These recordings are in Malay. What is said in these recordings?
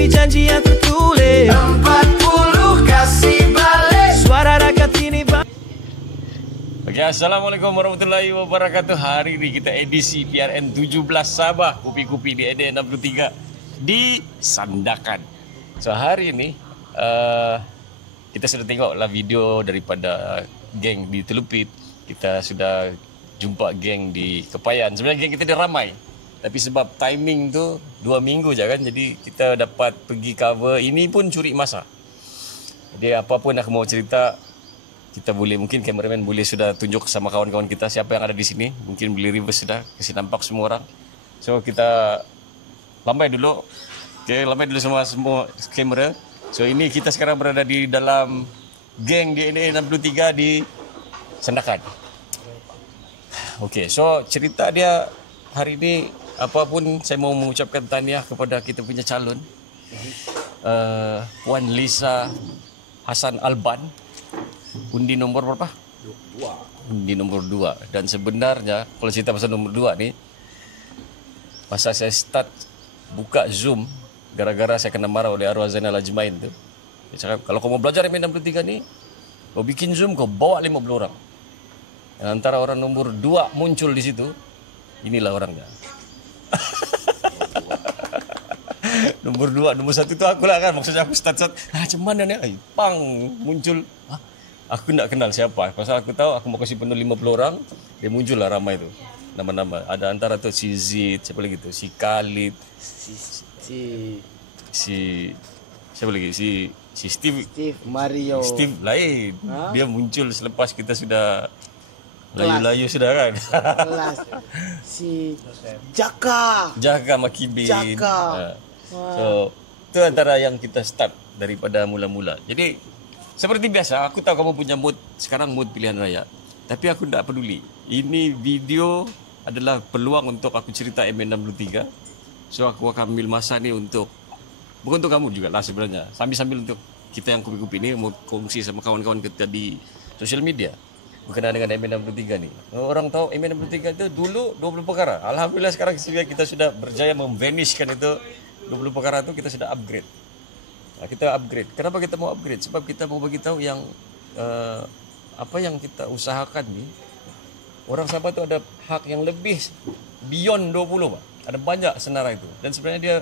tapi janji yang tertulis 40 kasih balik suara rakyat ini. Oke, assalamualaikum warahmatullahi wabarakatuh. Hari ini kita edisi PRN 17 Sabah, Kupi-Kupi di ED 63 di Sandakan. So hari ini kita sudah tengoklah video daripada geng di Telupit. Kita sudah jumpa geng di Kepayan. Sebenarnya geng kita dia ramai, tapi sebab timing tu 2 minggu je kan, jadi kita dapat pergi cover. Ini pun curi masa. Jadi apa pun aku mau cerita, kita boleh, mungkin kameraman boleh sudah tunjuk sama kawan-kawan kita siapa yang ada di sini. Mungkin boleh reverse sudah, kasih nampak semua orang. So kita lambai dulu. Okay, lambai dulu semua kamera. So ini kita sekarang berada di dalam geng di ED 63 di Sandakan. Okay, so cerita dia hari ini, apapun saya mau mengucapkan tahniah kepada kita punya calon Puan Lisa Hasan Alban. Undi nombor berapa? 2. Undi nombor 2. Dan sebenarnya kalau cerita pasal nombor 2 ni, masa saya start buka Zoom, gara-gara saya kena marah oleh Arwah Zainal Ajmain tu. Dia cakap, kalau kau mau belajar M63 ni, kau bikin Zoom, kau bawa 50 orang. Dan antara orang nombor 2 muncul di situ, inilah orangnya. Nombor 2, nombor 1 tu aku lah kan. Maksudnya aku start macam mana ni? Pang muncul. Aku tak kenal siapa. Pasal aku tahu aku mau kasih penuh 50 orang, dia muncul lah ramai tu. Nama-nama. Ada antara tu si Zid, siapa lagi tu? Si Khalid. Siapa lagi? Si Steve Mario. Steve lain. Dia muncul selepas kita sudah layu-layu sudah kan. Kelas. Si Jaka Makibin. So itu antara yang kita start daripada mula-mula. Jadi seperti biasa, aku tahu kamu punya mood sekarang, mood pilihan raya. Tapi aku tak peduli. Ini video adalah peluang untuk aku cerita M63. So aku akan ambil masa ni untuk, bukan untuk kamu juga lah sebenarnya, sambil-sambil untuk kita yang kupi-kupi ni mau kongsi sama kawan-kawan kita di sosial media berkenaan dengan M63 ni. Orang tahu M63 itu dulu 20 perkara. Alhamdulillah sekarang kita sudah berjaya memvanishkan itu 20 perkara itu, kita sudah upgrade. Kita upgrade. Kenapa kita mau upgrade? Sebab kita mau bagi tahu yang apa yang kita usahakan ni, orang Sabah tu ada hak yang lebih beyond 20, Pak. Ada banyak senarai itu. Dan sebenarnya dia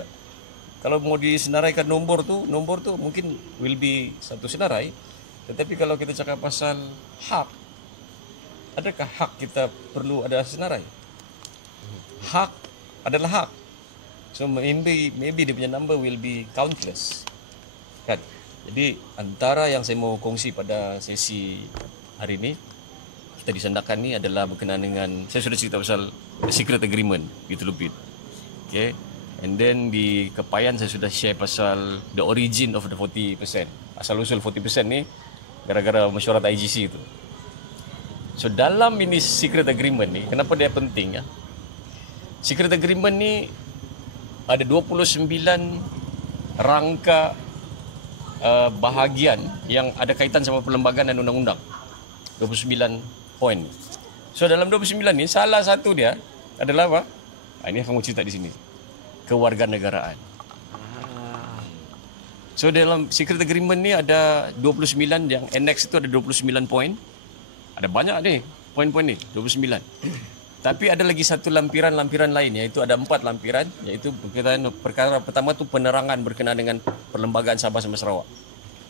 kalau mau disenaraikan nombor tu mungkin will be satu senarai. Tetapi kalau kita cakap pasal hak, adakah hak kita perlu ada senarai? Hak adalah hak. So maybe dia punya number will be countless. Kan? Jadi antara yang saya mau kongsi pada sesi hari ini, kita di Sandakan ni adalah berkenaan dengan, saya sudah cerita pasal the secret agreement di Telupit. Okay. And then di Kepayan saya sudah share pasal the origin of the 40%. Asal-usul 40% ni gara-gara mesyuarat IGC itu. So dalam ini secret agreement ni, kenapa dia penting ya? Secret agreement ni ada 29 rangka bahagian yang ada kaitan sama perlembagaan dan undang-undang. 29 poin. So dalam 29 ni salah satu dia adalah apa? Ini kamu cerita di sini. Kewarganegaraan. So dalam secret agreement ni ada 29, yang annex itu ada 29 poin. Ada banyak ni poin-poin ni, 29. Tapi ada lagi satu lampiran-lampiran lain, iaitu ada 4 lampiran, iaitu berkaitan, perkara pertama tu penerangan berkenaan dengan perlembagaan Sabah sama Sarawak.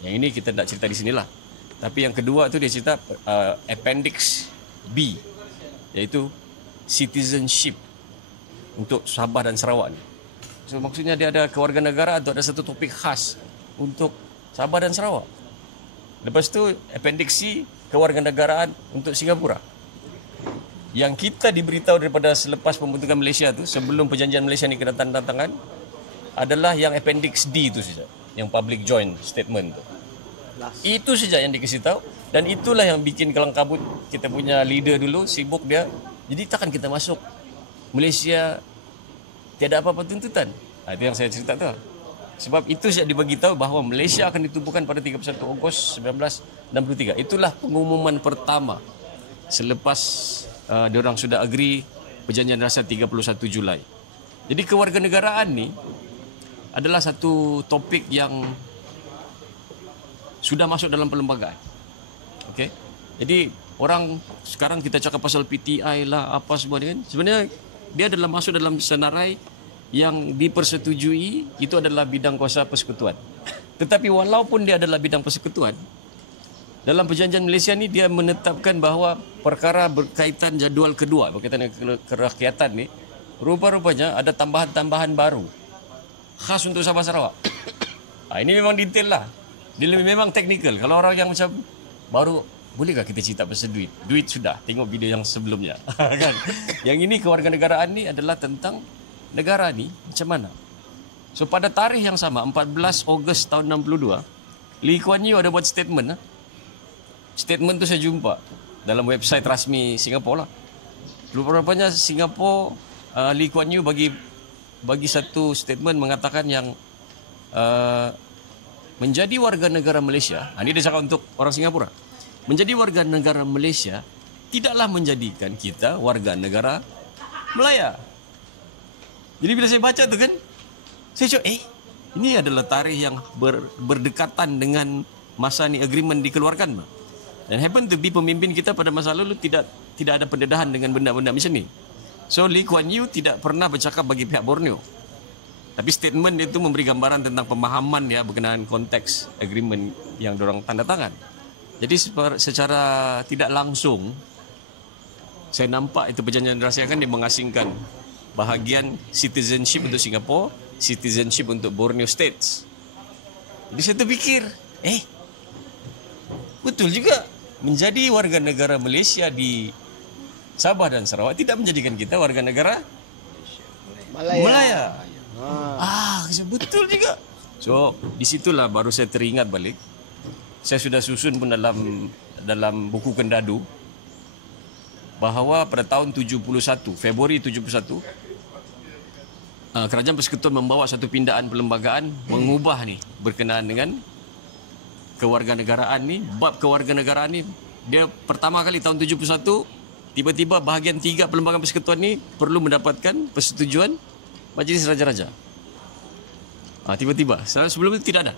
Yang ini kita tak cerita di sinilah. Tapi yang kedua tu dia cerita Appendix B, iaitu citizenship untuk Sabah dan Sarawak ni. So maksudnya dia ada kewarganegaraan tu, ada satu topik khas untuk Sabah dan Sarawak. Lepas tu Appendix C, kewarganegaraan untuk Singapura. Yang kita diberitahu daripada selepas pembentukan Malaysia tu, sebelum perjanjian Malaysia ni kena tanda tangan, adalah yang Appendix D tu saja, yang public joint statement tu. Itu saja yang dikasih tahu, dan itulah yang bikin kelang kabut kita punya leader dulu, sibuk dia. Jadi takkan kita masuk Malaysia tiada apa-apa tuntutan. Itu yang saya cerita tu. Sebab itu saja dibagi tahu bahawa Malaysia akan ditubuhkan pada 31 Ogos 1963. Itulah pengumuman pertama selepas diorang sudah agree perjanjian rasal 31 Julai. Jadi kewarganegaraan ni adalah satu topik yang sudah masuk dalam perlembagaan. Okey. Jadi orang sekarang kita cakap pasal PTI lah apa semua ni kan. Sebenarnya dia adalah masuk dalam senarai yang dipersetujui, itu adalah bidang kuasa persekutuan. Tetapi walaupun dia adalah bidang persekutuan, dalam perjanjian Malaysia ni dia menetapkan bahawa perkara berkaitan jadual kedua berkaitan dengan kerakyatan ni rupa-rupanya ada tambahan-tambahan baru khas untuk Sabah Sarawak. Ini memang detail lah. Dia memang teknikal. Kalau orang yang macam baru, bolehkah kita cerita pasal duit? Duit sudah, tengok video yang sebelumnya. Kan? Yang ini kewarganegaraan ni adalah tentang negara ni macam mana. So pada tarikh yang sama, 14 Ogos tahun 62, Lee Kuan Yew ada buat statement. Statement tu saya jumpa dalam website rasmi Singapura lah. Rupanya Singapura, Lee Kuan Yew bagi satu statement mengatakan yang menjadi warga negara Malaysia, ini dia cakap untuk orang Singapura, menjadi warga negara Malaysia tidaklah menjadikan kita warga negara Melaya. Jadi bila saya baca tu kan, saya cakap, ini adalah tarikh yang berdekatan dengan masa ni agreement dikeluarkan. Dan happen to be pemimpin kita pada masa lalu tidak ada pendedahan dengan benda-benda macam ni. So Lee Kuan Yew tidak pernah bercakap bagi pihak Borneo. Tapi statement dia tu memberi gambaran tentang pemahaman ya berkenaan konteks agreement yang dorang tanda tangan. Jadi secara tidak langsung saya nampak itu perjanjian rahsia kan dia mengasingkan bahagian citizenship untuk Singapura, citizenship untuk Borneo States. Jadi saya terfikir, betul juga menjadi warga negara Malaysia di Sabah dan Sarawak tidak menjadikan kita warga negara Melaya. Betul juga. So, disitulah baru saya teringat balik. Saya sudah susun pun dalam buku Kendadu bahawa pada tahun 71, Februari 71, Kerajaan Persekutuan membawa satu pindaan perlembagaan mengubah ni berkenaan dengan kewarganegaraan ni. Bab kewarganegaraan ni dia pertama kali tahun 71 tiba-tiba bahagian 3 perlembagaan persekutuan ni perlu mendapatkan persetujuan Majlis Raja-Raja. Tiba-tiba. Sebelum itu tidak ada.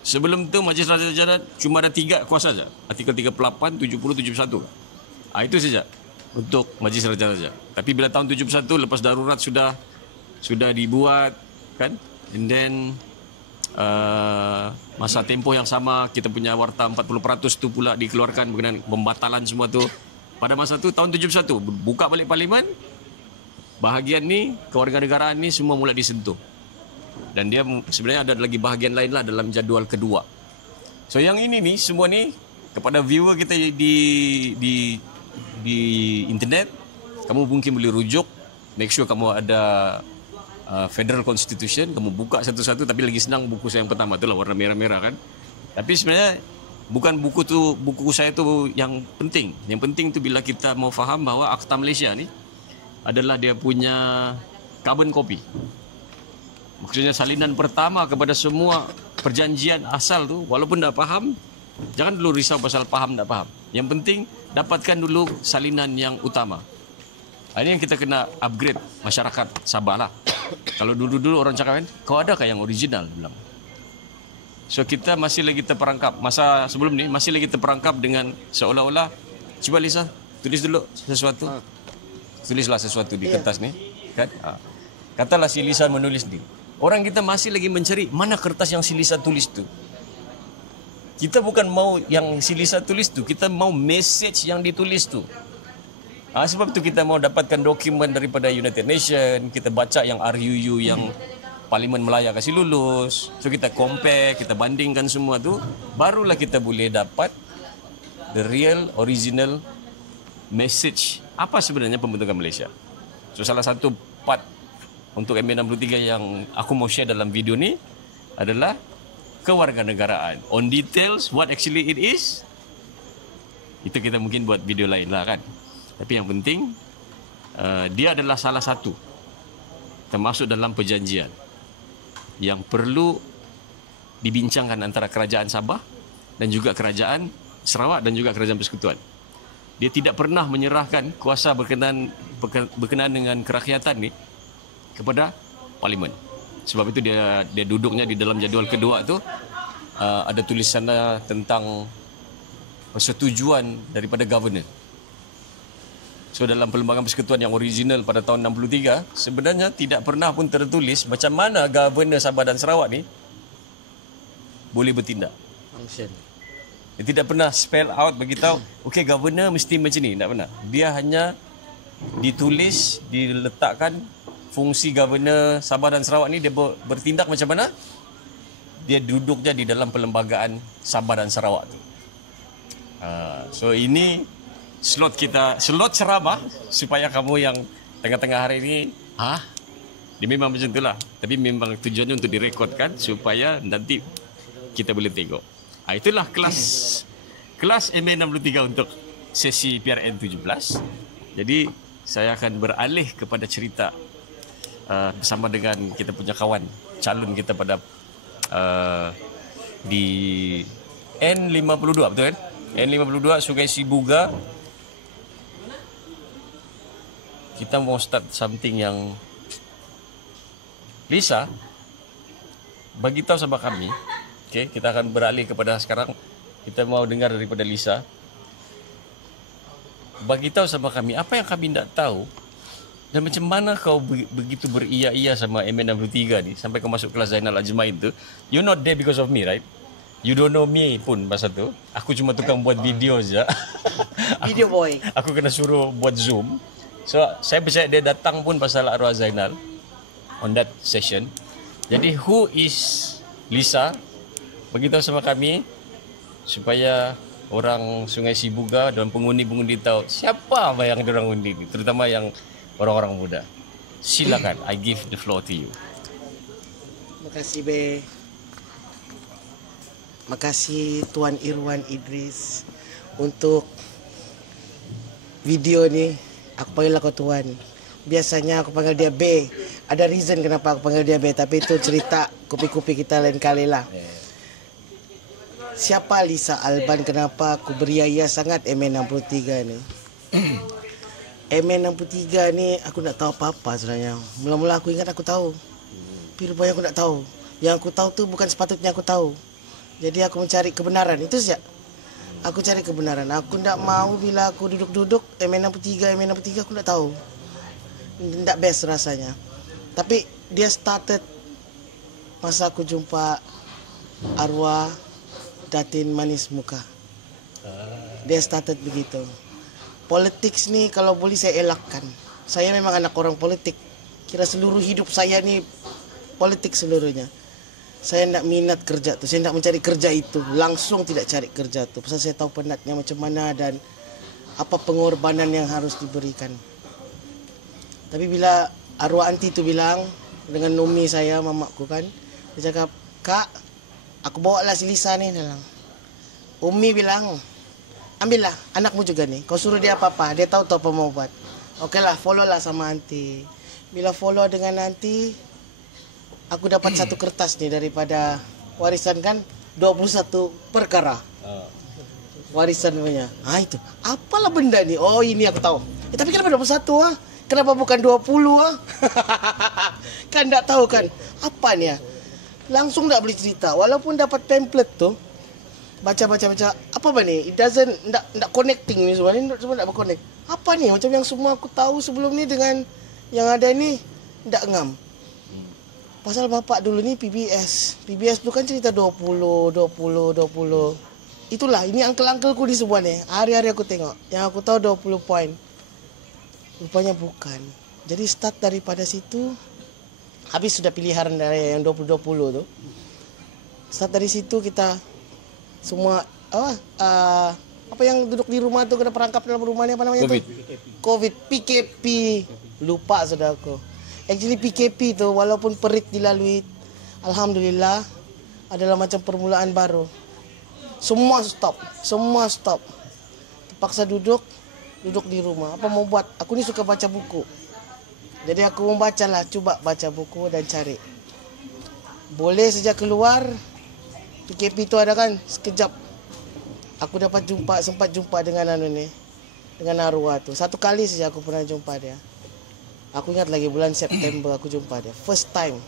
Sebelum itu Majlis Raja-Raja cuma ada 3 kuasa saja. Artikel 38, 70, 71. Itu saja untuk Majlis Raja-Raja. Tapi bila tahun 71 lepas darurat sudah dibuat kan, and then masa tempoh yang sama kita punya warta 40% tu pula dikeluarkan berkenaan pembatalan semua tu. Pada masa tu tahun 71 buka balik parlimen, bahagian ni kewarganegaraan ni semua mula disentuh. Dan dia sebenarnya ada lagi bahagian lain lah dalam jadual kedua. So yang ini ni semua ni kepada viewer kita di internet, kamu mungkin boleh rujuk, make sure kamu ada Federal Constitution, kamu buka satu-satu. Tapi lagi senang buku saya yang pertama tu lah, warna merah-merah kan. Tapi sebenarnya bukan buku saya tu yang penting. Yang penting tu bila kita mau faham bahawa Akta Malaysia ni adalah dia punya carbon copy. Maksudnya salinan pertama kepada semua perjanjian asal tu. Walaupun tak faham, jangan dulu risau pasal faham tak faham. Yang penting dapatkan dulu salinan yang utama. Ini yang kita kena upgrade masyarakat Sabah lah. Kalau dulu-dulu orang cakap kan, kau adakah yang original? Bilang. So kita masih lagi terperangkap. Masa sebelum ni masih lagi terperangkap dengan seolah-olah, cuba Lisa, tulis dulu sesuatu. Tulislah sesuatu di kertas ni. Kan? Katalah si Lisa menulis ni. Orang kita masih lagi mencari mana kertas yang si Lisa tulis tu. Kita bukan mau yang si Lisa tulis tu, kita mau message yang ditulis tu. Sebab tu kita mau dapatkan dokumen daripada United Nations, kita baca yang RUU yang Parlimen Melaya kasih lulus. So kita compare, kita bandingkan semua tu, barulah kita boleh dapat the real original message apa sebenarnya pembentukan Malaysia. So salah satu part untuk MA63 yang aku mau share dalam video ni adalah kewarganegaraan. On details what actually it is, itu kita mungkin buat video lain lah kan. Tapi yang penting dia adalah salah satu termasuk dalam perjanjian yang perlu dibincangkan antara kerajaan Sabah dan juga kerajaan Sarawak dan juga kerajaan persekutuan. Dia tidak pernah menyerahkan kuasa berkenaan dengan kerakyatan ni kepada parlimen. Sebab itu dia duduknya di dalam jadual kedua tu ada tulisannya tentang persetujuan daripada governor. So dalam Perlembagaan Persekutuan yang original pada tahun 63 sebenarnya tidak pernah pun tertulis macam mana governor Sabah dan Sarawak ni boleh bertindak. Function. Dia tidak pernah spell out beritahu, okey governor mesti macam ni, tak pernah. Dia hanya ditulis, diletakkan fungsi governor Sabah dan Sarawak ni dia bertindak macam mana? Dia duduknya di dalam perlembagaan Sabah dan Sarawak tu. So ini slot ceramah supaya kamu yang tengah-tengah hari ini, dia memang macam itulah. Tapi memang tujuannya untuk direkodkan supaya nanti kita boleh tengok. Itulah kelas MA63 untuk sesi PRN 17. Jadi saya akan beralih kepada cerita bersama dengan kita punya kawan calon kita pada di N52, betul kan? N52 Sungai Sibuga. Kita mau start something yang Lisa bagi tahu sama kami. Okey, kita akan beralih kepada sekarang. Kita mau dengar daripada Lisa. Bagi tahu sama kami apa yang kami tidak tahu dan macam mana kau begitu beria-ia sama MN63 ni sampai kau masuk kelas Zainal Ajmain tu. You're not there because of me, right? You don't know me pun masa tu. Aku cuma tukang buat video saja. Video boy. Aku kena suruh buat Zoom. So, saya percaya dia datang pun pasal arwah Zainal on that session. Jadi, who is Lisa? Beritahu sama kami supaya orang Sungai Sibuga dan pengundi-pengundi tahu siapa yang diorang undi ni, terutama yang orang-orang muda. Silakan, I give the floor to you. Terima kasih, Be. Makasih Tuan Irwan Idris untuk video ni. Aku panggil kau Tuan. Biasanya aku panggil dia B. Ada reason kenapa aku panggil dia B, tapi itu cerita kopi-kopi kita lain kali lah. Siapa Lisa Alban, kenapa aku beria-ia sangat MN63 ni? MN63 ni aku tak tahu apa-apa sebenarnya. Mula-mula aku ingat aku tahu. Tapi rupanya aku tak tahu. Yang aku tahu tu bukan sepatutnya aku tahu. Jadi aku mencari kebenaran. Itu saja. Aku cari kebenaran. Aku tak mau bila aku duduk-duduk MN63 aku tak tahu. Tak best rasanya. Tapi dia started masa aku jumpa arwah Datin Manis Muka. Dia started begitu. Politik ni kalau boleh saya elakkan. Saya memang anak orang politik. Kira seluruh hidup saya ni politik seluruhnya. Saya tidak minat kerja tu. Saya tidak mencari kerja itu. Langsung tidak cari kerja tu. Pasal saya tahu penatnya macam mana dan apa pengorbanan yang harus diberikan. Tapi bila arwah anti tu bilang dengan Numi saya, mamaku kan, dia cakap, "Kak, aku bawa lah si Lisa ni." Umi bilang, "Ambillah anakmu juga ni. Kau suruh dia apa-apa. Dia tahu apa mau buat. Okeylah, follow lah sama anti." Bila follow dengan anti, aku dapat satu kertas ni daripada warisan kan 21 perkara. Warisan punya. Itu. Apalah benda ni? Oh, ini aku tahu. Tapi kenapa 21 ah? Kenapa bukan 20 ah? Kan tak tahu kan. Apa ni ah? Langsung tak boleh cerita. Walaupun dapat template tu, baca. Apa ni? It doesn't tak connecting ni semua ni, semua tak berconnect. Apa ni? Macam yang semua aku tahu sebelum ni dengan yang ada ni tak ngam. Pasal bapak dulu ni PBS. PBS tu kan cerita 20. Itulah, ini uncle-uncleku di semua ni. Hari-hari aku tengok. Yang aku tahu 20 poin. Rupanya bukan. Jadi start daripada situ. Habis sudah pilihan dari yang 20-20 tu. Start dari situ kita semua apa yang duduk di rumah tu kena perangkap dalam rumah ni apa namanya tu? COVID. PKP. Lupa sudah aku. Actually PKP tu walaupun perit dilalui, alhamdulillah adalah macam permulaan baru. Semua stop. Terpaksa duduk di rumah. Apa mau buat? Aku ni suka baca buku. Jadi aku membacalah, cuba baca buku dan cari. Boleh sejak keluar PKP tu ada kan sekejap. Aku sempat jumpa dengan dengan arwah tu. Satu kali saja aku pernah jumpa dia. Aku ingat lagi bulan September aku jumpa dia. First time.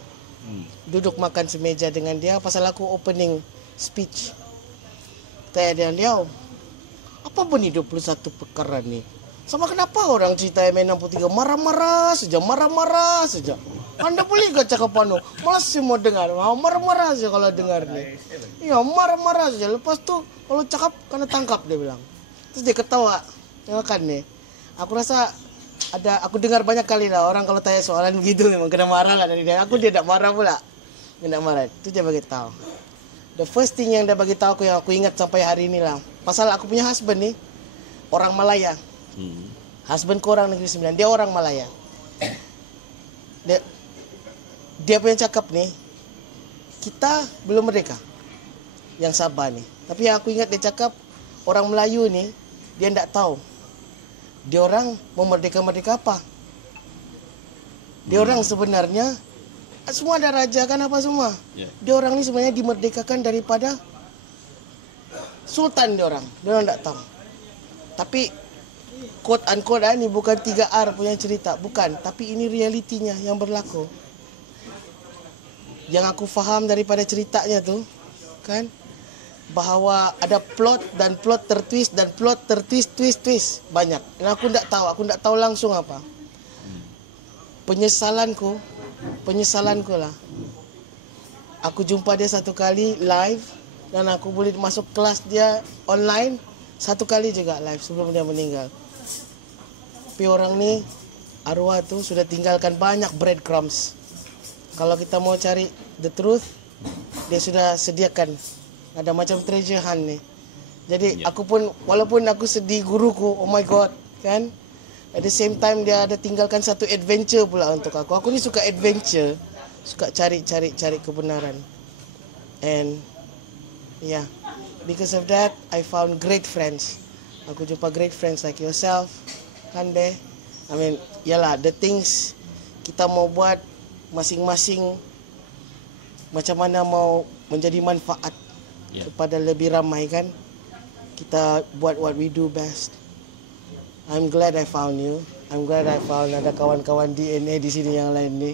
Duduk makan semeja dengan dia pasal aku opening speech. Tanya dia, apa pun 21 perkara ni? Sama kenapa orang cerita MN63 marah-marah saja. Anda boleh ke cakap anu? Masih mau dengar. Marah-marah saja kalau dengar ni. Ya, marah-marah saja. Lepas tu kalau cakap kena tangkap, dia bilang. Terus dia ketawa. Tengokkan ni. Aku rasa aku dengar banyak kali lah orang kalau tanya soalan begitu memang kena marah lah dari dia. Aku dia tak marah pula. Dia tak marah. Itu dia bagi tahu. The first thing yang dia bagi tahu aku yang aku ingat sampai hari ini lah. Pasal aku punya husband ni orang Malaya. Husband ku orang Negeri Sembilan. Dia orang Malaya. Dia punya cakap ni, kita belum merdeka. Yang Sabah ni. Tapi yang aku ingat dia cakap, orang Melayu ni, dia tak tahu. Dia orang mau merdeka-merdeka apa. Dia orang sebenarnya, semua ada raja kan apa semua. Dia orang ni sebenarnya dimerdekakan daripada Sultan dia orang. Dia orang tak tahu. Tapi quote unquote ni bukan 3R punya cerita, bukan, tapi ini realitinya yang berlaku. Yang aku faham daripada ceritanya tu kan, bahawa ada plot dan plot tertwist dan plot tertwist banyak. Dan aku tak tahu langsung apa. Penyesalanku lah. Aku jumpa dia satu kali live dan aku boleh masuk kelas dia online satu kali juga live sebelum dia meninggal. Tapi orang ni, arwah tu sudah tinggalkan banyak breadcrumbs. Kalau kita mau cari the truth, dia sudah sediakan. Ada macam treasure hunt ni. Jadi aku pun, walaupun aku sedih guruku, oh my god, kan? At the same time dia ada tinggalkan satu adventure pula untuk aku. Aku ni suka adventure, suka cari kebenaran. And yeah, because of that, I found great friends. Aku jumpa great friends like yourself. Kan deh, I mean, yalah, the things kita mau buat masing-masing macam mana mau menjadi manfaat kepada lebih ramai kan. Kita buat what we do best. I'm glad I found you. I'm glad I found ada kawan-kawan DNA di sini yang lain ni.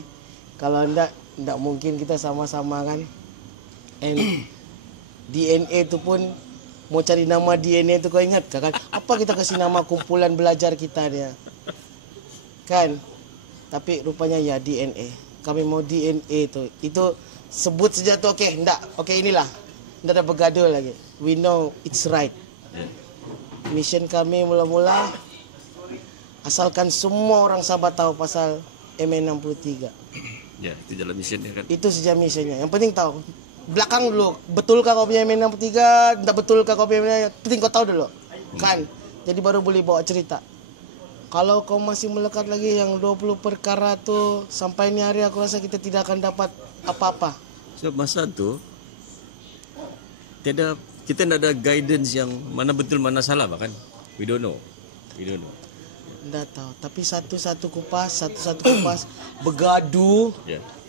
Kalau enggak mungkin kita sama-sama kan. And DNA tu pun mau cari nama DNA tu kau ingat kan? Apa kita kasih nama kumpulan belajar kita dia? Kan? Tapi rupanya ya DNA. Kami mau DNA tu. Itu sebut saja tu okey, enggak. Okey inilah. Enggak ada bergaduh lagi. We know it's right. Mission kami mula-mula asalkan semua orang Sabah tahu pasal MN63. Ya, itu jalan mission dia kan. Itu saja misionnya. Yang penting tahu. Belakang dulu, betulkah kau punya MN63? Tak betulkah kau punya MN63? Penting kau tahu dulu. Kan? Jadi baru boleh bawa cerita. Kalau kau masih melekat lagi yang 20 perkara tu, sampai ni hari aku rasa kita tidak akan dapat apa-apa. So masa tu kita tidak ada guidance yang mana betul mana salah bahkan. We don't know. Tak tahu. Tapi satu-satu kupas bergaduh.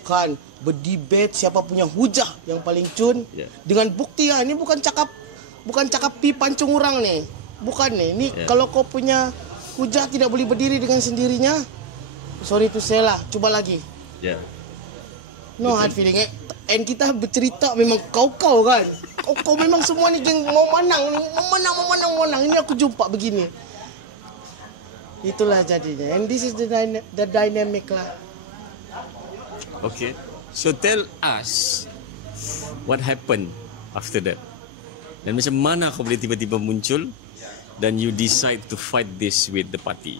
Kan, berdebat siapa punya hujah yang paling cun dengan bukti ya. Ini bukan cakap pi pancung orang ni. Bukan ni. Ni kalau kau punya hujah tidak boleh berdiri dengan sendirinya, sorry to say lah, cuba lagi. No hard feeling. And kita bercerita memang kau kan. Kau memang semua ni geng mau menang. Ini aku jumpa begini. Itulah jadinya. And this is the dynamic lah. Okay. So tell us what happened after that. Dan macam mana kau boleh tiba-tiba muncul dan you decide to fight this with the party?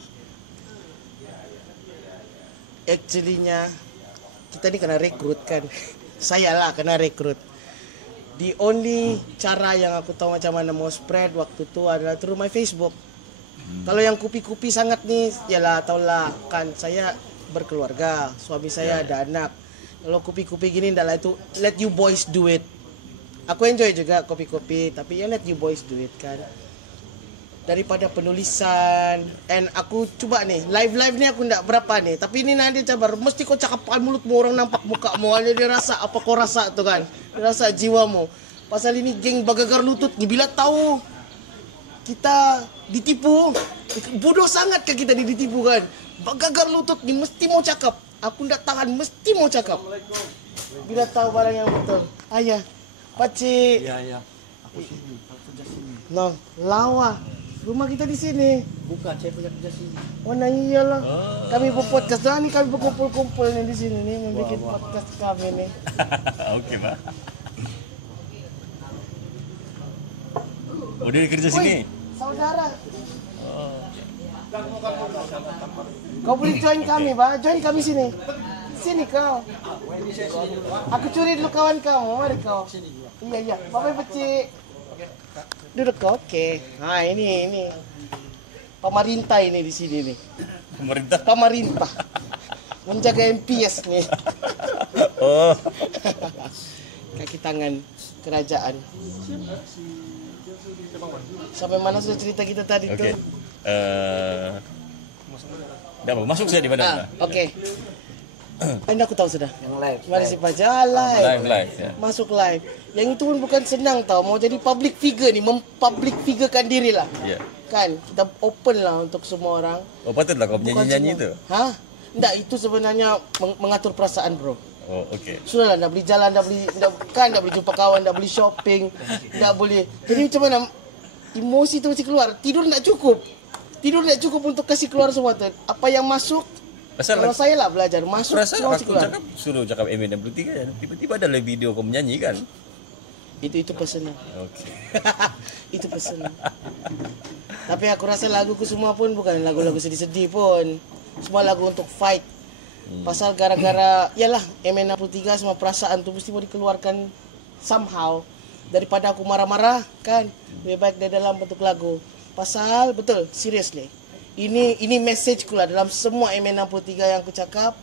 Actually-nya kita ni kena rekrut kan. Saya lah kena rekrut. The only cara yang aku tahu macam mana mau spread waktu tu adalah through my Facebook. Kalau yang kupi-kupi sangat ni, yalah tahulah kan saya berkeluarga, suami saya ada anak. Kalau kopi-kopi gini dah lah itu let you boys do it. Aku enjoy juga kopi-kopi, tapi ya let you boys do it kan. Daripada penulisan, and aku cuba nih live ni aku ndak berapa nih, tapi ini nanti cabar mesti kau cakapkan mulutmu orang nampak mukamu, dia rasa apa kau rasa tu kan, dia rasa jiwamu. Pasal ini geng bagagar lutut ni bila tahu kita ditipu, bodoh sangat ke kita ditipu kan. Bagagar lutut ni mesti mau cakap. Aku ndak tahan mesti mau cakap. bila tahu barang yang betul. Ayah, pakcik. Ya. Aku sini. Aku kerja sini. No, lawa. Rumah kita di sini. Bukan, saya punya kerja sini. Oh, nah iyalah. Kami berpodcast dah ni, kami berkumpul-kumpul ni di sini ni membuat podcast kami ni. Okey, Pak. Oh, dia kerja sini. Saudara. Kau boleh join kami, Pak. Join kami sini. Sini kau. Aku curi dulu kawan kau. Mari kau. Iya. Bapak pecik. Duduk kau. Okey. Ha, ini. Pemerintah ini di sini nih. Pemerintah. Menjaga MPS nih. Oh. Kaki tangan kerajaan. Sampai mana sudah cerita kita tadi Okey. tuh? Dah apa? Masuk saya di mana? Okey. Anda aku tahu sudah. Yang live. Mari si baca live. Live ya. Masuk live. Yang itu pun bukan senang tau. Mau jadi public figure ni, mempublic figurekan diri lah. Ya. Kan? Kita open lah untuk semua orang. Oh, patutlah kau Bukan nyanyi-nyanyi semua. tu. Hah? Enggak, itu sebenarnya mengatur perasaan, bro. Oh, okey. Sudahlah, nak beli jalan, nak beli jumpa kawan, nak beli shopping, nak boleh. Jadi macam mana emosi tu mesti keluar. Tidur tak cukup untuk kasih keluar semua tu. Apa yang masuk, Pasal kalau saya lah belajar, masuk rasa semua mesti aku keluar. suruh cakap M63 kan. Tiba-tiba ada live video kau menyanyi kan. Itu personal. Okey. Itu personal. Tapi aku rasa laguku semua pun bukan lagu-lagu sedih-sedih pun. Semua lagu untuk fight. Pasal gara-gara yalah MN63 semua perasaan tu mesti mau dikeluarkan somehow. Daripada aku marah-marah kan, lebih baik dari dalam bentuk lagu. Pasal betul, seriously. Ini message ku lah dalam semua MN63 yang aku cakap.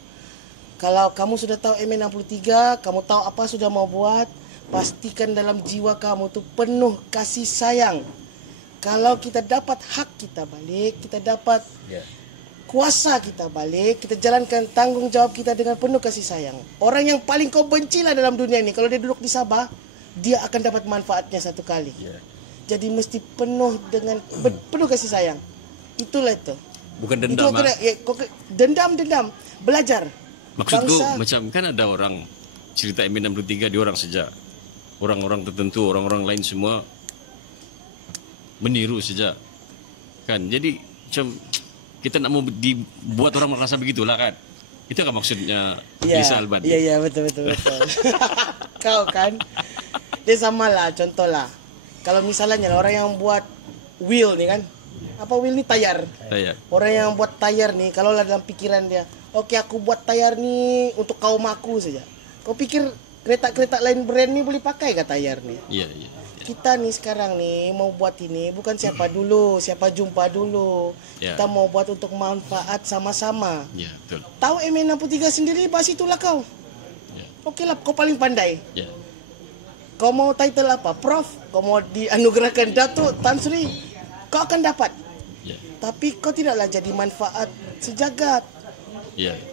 Kalau kamu sudah tahu MN63, kamu tahu apa sudah mau buat, pastikan dalam jiwa kamu tu penuh kasih sayang. Kalau kita dapat hak kita balik, kita dapat kuasa kita balik, kita jalankan tanggung jawab kita dengan penuh kasih sayang. Orang yang paling kau bencilah dalam dunia ni, kalau dia duduk di Sabah, dia akan dapat manfaatnya satu kali. Jadi mesti penuh dengan penuh kasih sayang. Itulah itu. Bukan Itu dendam. dendam. Belajar. Maksudku Bangsa. macam kan ada orang cerita MN63 dia orang saja. Orang-orang tertentu, orang-orang lain semua meniru saja. Kan? Jadi macam kita nak mau dibuat orang merasa begitulah kan. Itu kan maksudnya Lisa Alban. Iya, betul. Kau kan. Dia sama lah, contoh lah. Kalau misalnya orang yang buat wheel nih kan. Apa wheel ni? Tayar. Orang yang buat tayar nih, kalau lah dalam pikiran dia, oke, aku buat tayar nih untuk kaum aku saja. Kau pikir kereta-kereta lain brand ni boleh pakai ke tayar nih? Iya. Kita nih sekarang nih mau buat ini bukan siapa dulu, siapa jumpa dulu. Kita mau buat untuk manfaat sama-sama. Ya, betul. Tahu MN63 sendiri, bahas itulah kau. Oke lah, kau paling pandai. Kau mau title apa? Prof. Kau mau dianugerahkan Datuk Tan Sri, kau akan dapat. Tapi kau tidaklah jadi manfaat sejagat.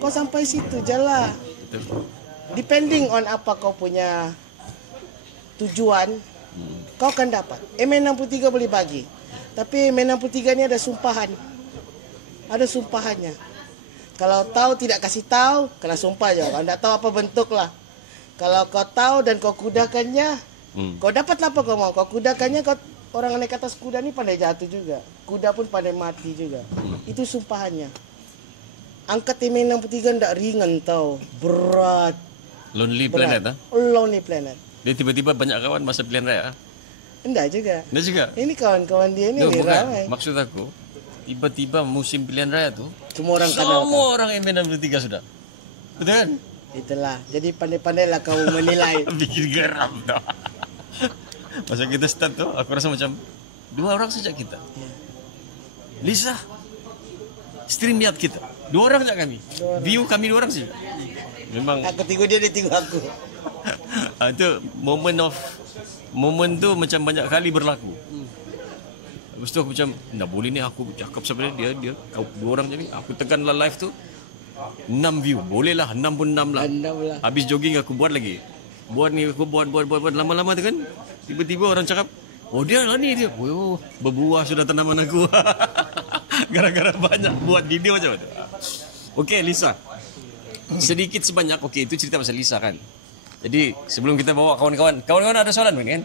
Kau sampai situ je lah. Depending on apa kau punya tujuan, kau akan dapat. MN63 boleh bagi. Tapi MN63 ni ada sumpahan. Ada sumpahannya. Kalau tahu tidak kasih tahu, kena sumpah je. Kalau tak tahu apa bentuk lah. Kalau kau tahu dan kau kudakannya, kau dapatlah apa kau mau. Kau kudakannya, kau orang naik atas kuda ni pandai jatuh juga. Kuda pun pandai mati juga. Itu sumpahannya. Angkat MN63 tak ringan tau. Berat. Lonely Planet ah. Lonely Planet. Dia tiba-tiba banyak kawan masa pilihan raya. Enggak juga. Enggak juga. Ini kawan-kawan dia ni Bukan. ramai. Maksud aku, tiba-tiba musim pilihan raya tu, Semua orang kenal. semua orang MN63 sudah. Betul kan? Itulah. Jadi pandai-pandailah kau menilai. Bikin geram tau. Masa kita start tu, aku rasa macam 2 orang saja kita. Lisa, stream niat kita. 2 orang saja kami. View kami 2 orang sih. Memang Aku tengok dia tengok aku. itu moment tu macam banyak kali berlaku. Lepas tu aku macam, tak boleh ni aku cakap sama dia 2 orang jadi. Aku tekanlah live tu 6 view. Boleh lah, 6 pun 6 lah. 6 lah. Habis jogging aku buat lagi. Buat ni aku buat lama-lama tu kan. Tiba-tiba orang cakap, oh dia lah ni dia. Oh, berbuah sudah tanaman aku. Gara-gara banyak buat video macam tu. Okey Lisa. Sedikit sebanyak, okey itu cerita pasal Lisa kan. Jadi sebelum kita bawa kawan-kawan ada soalan kan?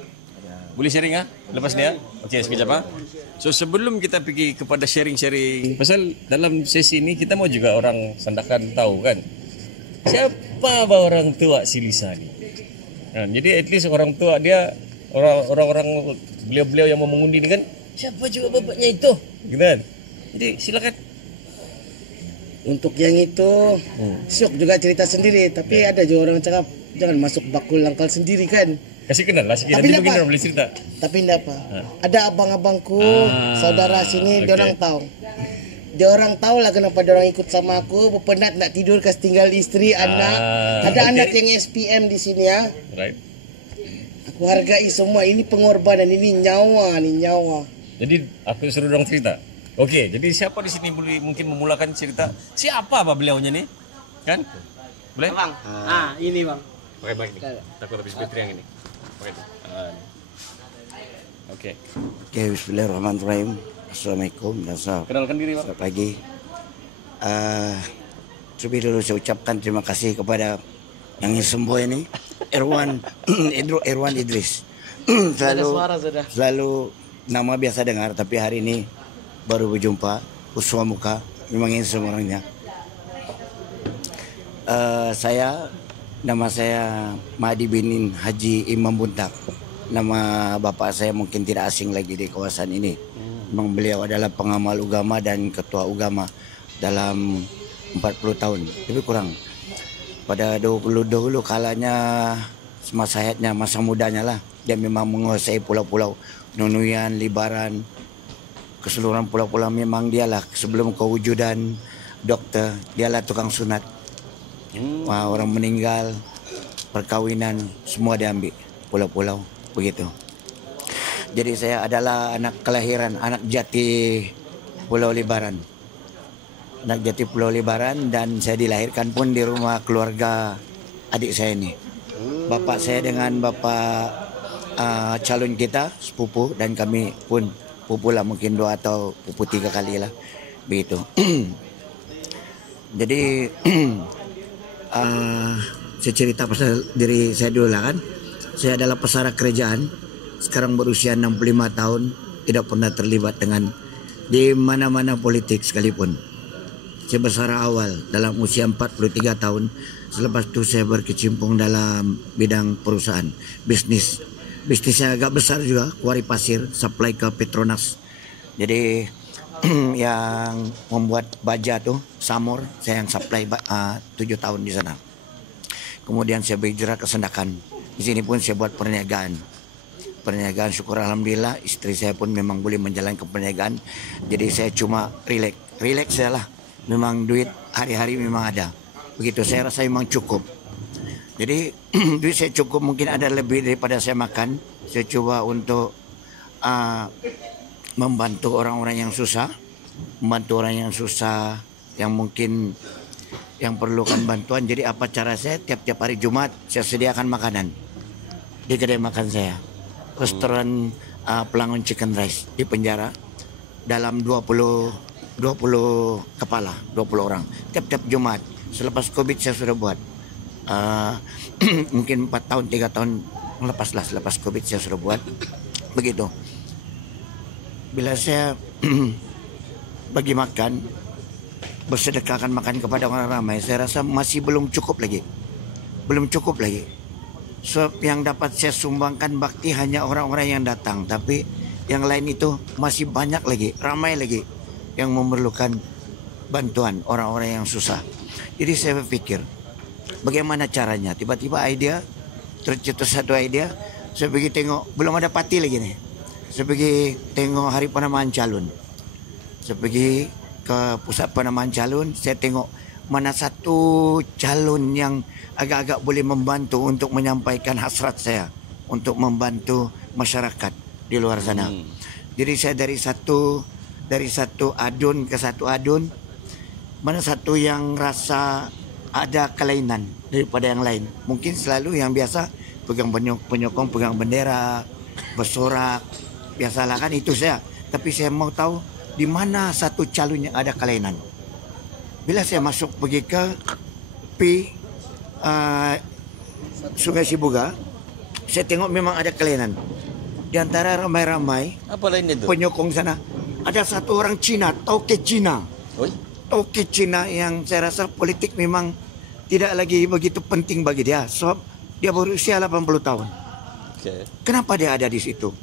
Boleh sharing lepas ni Okey, sekejap So sebelum kita pergi kepada sharing-sharing, pasal dalam sesi ni kita mau juga orang Sandakan tahu kan, siapa orang tua si Lisa ni. Jadi at least orang tua dia, orang-orang beliau-beliau yang mau mengundi ni kan, siapa juga bapaknya itu, gitu kan? Jadi silakan. Untuk yang itu, syok juga cerita sendiri. Tapi ada juga orang cakap, jangan masuk bakul langkal sendiri kan. Kasih kenal lah sikit, nanti mungkin orang boleh cerita. Tapi enggak apa. Ada abang-abangku, saudara sini, dia orang tahu. Dia orang tahu lah kenapa dia orang ikut sama aku. Penat nak tidur, kasih tinggal istri, anak. Ada anak yang SPM di sini ya. Right. Aku hargai semua. Ini pengorbanan, ini nyawa, Jadi aku suruh orang cerita. Okey, jadi siapa di sini boleh mungkin memulakan cerita? Siapa beliaunya ni? Kan? Boleh? Bang. Ini bang. Pakai mic ni. Takut habis bateri yang ini. Pakai tu. Okey. Okey, bismillahirrahmanirrahim. Assalamualaikum dan Kenalkan diri, Bang. selamat pagi. Terlebih dulu saya ucapkan terima kasih kepada yang semboy ini, Irwan Idris. Selalu nama biasa dengar, tapi hari ini baru berjumpa, uswa muka, memang handsome orangnya. Nama saya Mahdi bin Haji Imam Buntak. Nama bapa saya mungkin tidak asing lagi di kawasan ini. Memang beliau adalah pengamal agama dan ketua agama dalam 40 tahun, lebih kurang. Pada dahulu kalanya, semasa hayatnya, masa mudanya lah, dia memang menguasai pulau-pulau Nunuyan, Libaran, keseluruhan pulau-pulau memang dialah. Sebelum kewujudan dokter, dialah tukang sunat. Orang meninggal, perkawinan, semua diambil pulau-pulau begitu. Jadi saya adalah anak kelahiran, anak jati Pulau Libaran. Anak jati Pulau Libaran, dan saya dilahirkan pun di rumah keluarga adik saya ini. Bapak saya dengan bapak calon kita sepupu, dan kami pun pupu lah, mungkin 2 atau pupu 3 kali lah begitu. Jadi saya cerita pasal diri saya dulu lah kan. Saya adalah pesara kerajaan, sekarang berusia 65 tahun, tidak pernah terlibat dengan di mana-mana politik sekalipun. Saya bersara awal dalam usia 43 tahun. Selepas itu saya berkecimpung dalam bidang perusahaan, bisnis. Bisnisnya agak besar juga, kuari pasir, supply ke Petronas. Jadi yang membuat baja tuh, Samur, saya yang supply 7 tahun di sana. Kemudian saya berhijrah ke Sandakan. Di sini pun saya buat perniagaan, syukur alhamdulillah. Istri saya pun memang boleh menjalankan perniagaan. Jadi saya cuma relax saya lah. Memang duit hari-hari memang ada. Begitu, saya rasa memang cukup. Jadi duit saya cukup, mungkin ada lebih daripada saya makan. Saya coba untuk membantu orang-orang yang susah, yang mungkin yang perlukan bantuan. Jadi apa cara saya? Tiap-tiap hari Jumat saya sediakan makanan di kedai makan saya, restoran Pelangon Chicken Rice di penjara, dalam 20 kepala, 20 orang tiap-tiap Jumat. Selepas Covid saya sudah buat, mungkin 4 tahun 3 tahun melepaslah, selepas Covid saya sudah buat begitu. Bila saya bagi makan, bersedekahkan makan kepada orang ramai, saya rasa masih belum cukup lagi. So yang dapat saya sumbangkan bakti hanya orang-orang yang datang, tapi yang lain itu masih banyak lagi, ramai lagi yang memerlukan bantuan, orang-orang yang susah. Jadi saya berpikir, bagaimana caranya? Tiba-tiba tercetus satu idea. Saya pergi tengok, belum ada parti lagi nih. Saya pergi tengok hari penamaan calon. Saya pergi ke pusat penamaan calon, saya tengok mana satu calon yang agak-agak boleh membantu untuk menyampaikan hasrat saya untuk membantu masyarakat di luar sana. Jadi saya dari satu adun ke satu adun, mana satu yang rasa ada kelainan daripada yang lain. Mungkin selalu yang biasa pegang penyokong, pegang bendera, bersorak, biasalah kan itu saya. Tapi saya mau tahu di mana satu calon yang ada kelainan. Bila saya masuk pergi ke Sungai Sibuga, saya tengok memang ada kelainan. Di antara ramai-ramai Apa lain itu? penyokong sana, ada satu orang Cina, Tauke Cina. Oi. Tauke Cina yang saya rasa politik memang tidak lagi begitu penting bagi dia. Sebab dia berusia 80 tahun. Okay. Kenapa dia ada di situ?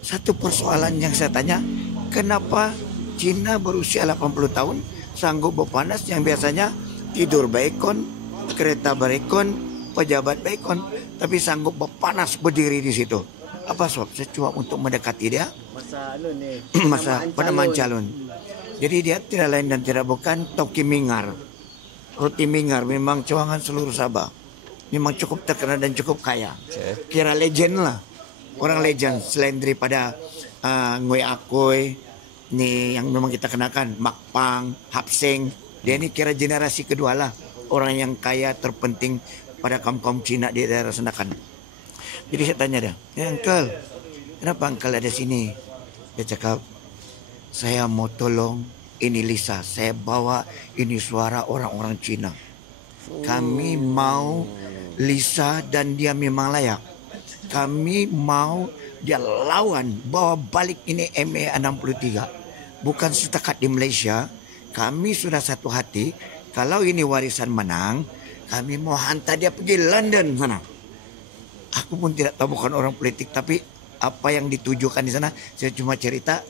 Satu persoalan yang saya tanya, kenapa Cina berusia 80 tahun sanggup berpanas yang biasanya tidur baikon, kereta baikon, pejabat baikon, tapi sanggup berpanas berdiri di situ. Apa sebab? Saya coba untuk mendekati dia. Masa penamaan calon. Jadi dia tidak lain dan tidak bukan Toki Mingar. Roti Mingar memang cawangan seluruh Sabah. Memang cukup terkenal dan cukup kaya. Kira legend lah. Orang legend selain daripada Ngoy Akoy ni yang memang kita kenakan, Makpang, Hapseng. Dia ni kira generasi kedua lah. Orang yang kaya terpenting pada kaum-kaum Cina di daerah Senakan. Jadi saya tanya dia, Uncle, kenapa Uncle ada sini? Dia cakap, saya mau tolong ini Lisa. Saya bawa ini suara orang-orang Cina. Kami mau Lisa dan dia memang layak. Kami mau dia lawan, bawa balik ini MA63. Bukan setakat di Malaysia, kami sudah satu hati. Kalau ini warisan menang, kami mau hantar dia pergi London sana. Aku pun tidak tahu, bukan orang politik, tapi apa yang ditujukan di sana, saya cuma cerita.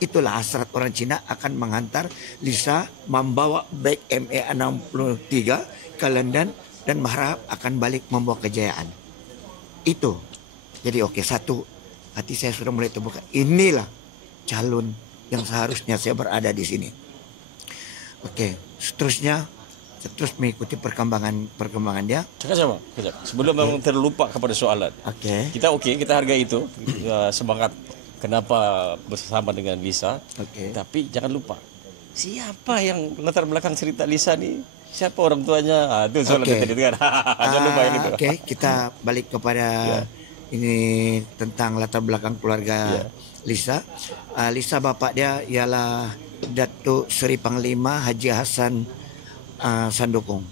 Itulah hasrat orang Cina akan menghantar Lisa membawa baik MA63 ke London dan berharap akan balik membawa kejayaan. Itu. Jadi okey, satu, hati saya sudah mulai terbuka. Inilah calon yang seharusnya saya berada di sini. Okey, seterusnya terus mengikuti perkembangan dia. Cakap. Sebelum memang terlupa kepada soalan. Okey. Kita hargai itu semangat kenapa bersama dengan Lisa. Okey. Tapi jangan lupa siapa yang latar belakang cerita Lisa ni? Siapa orang tuanya? Itu soalan tadi kan. Jangan lupa yang itu. Okey, kita balik kepada ini tentang latar belakang keluarga Lisa. Lisa bapak dia ialah Datuk Seri Panglima Haji Hassan Sandokong,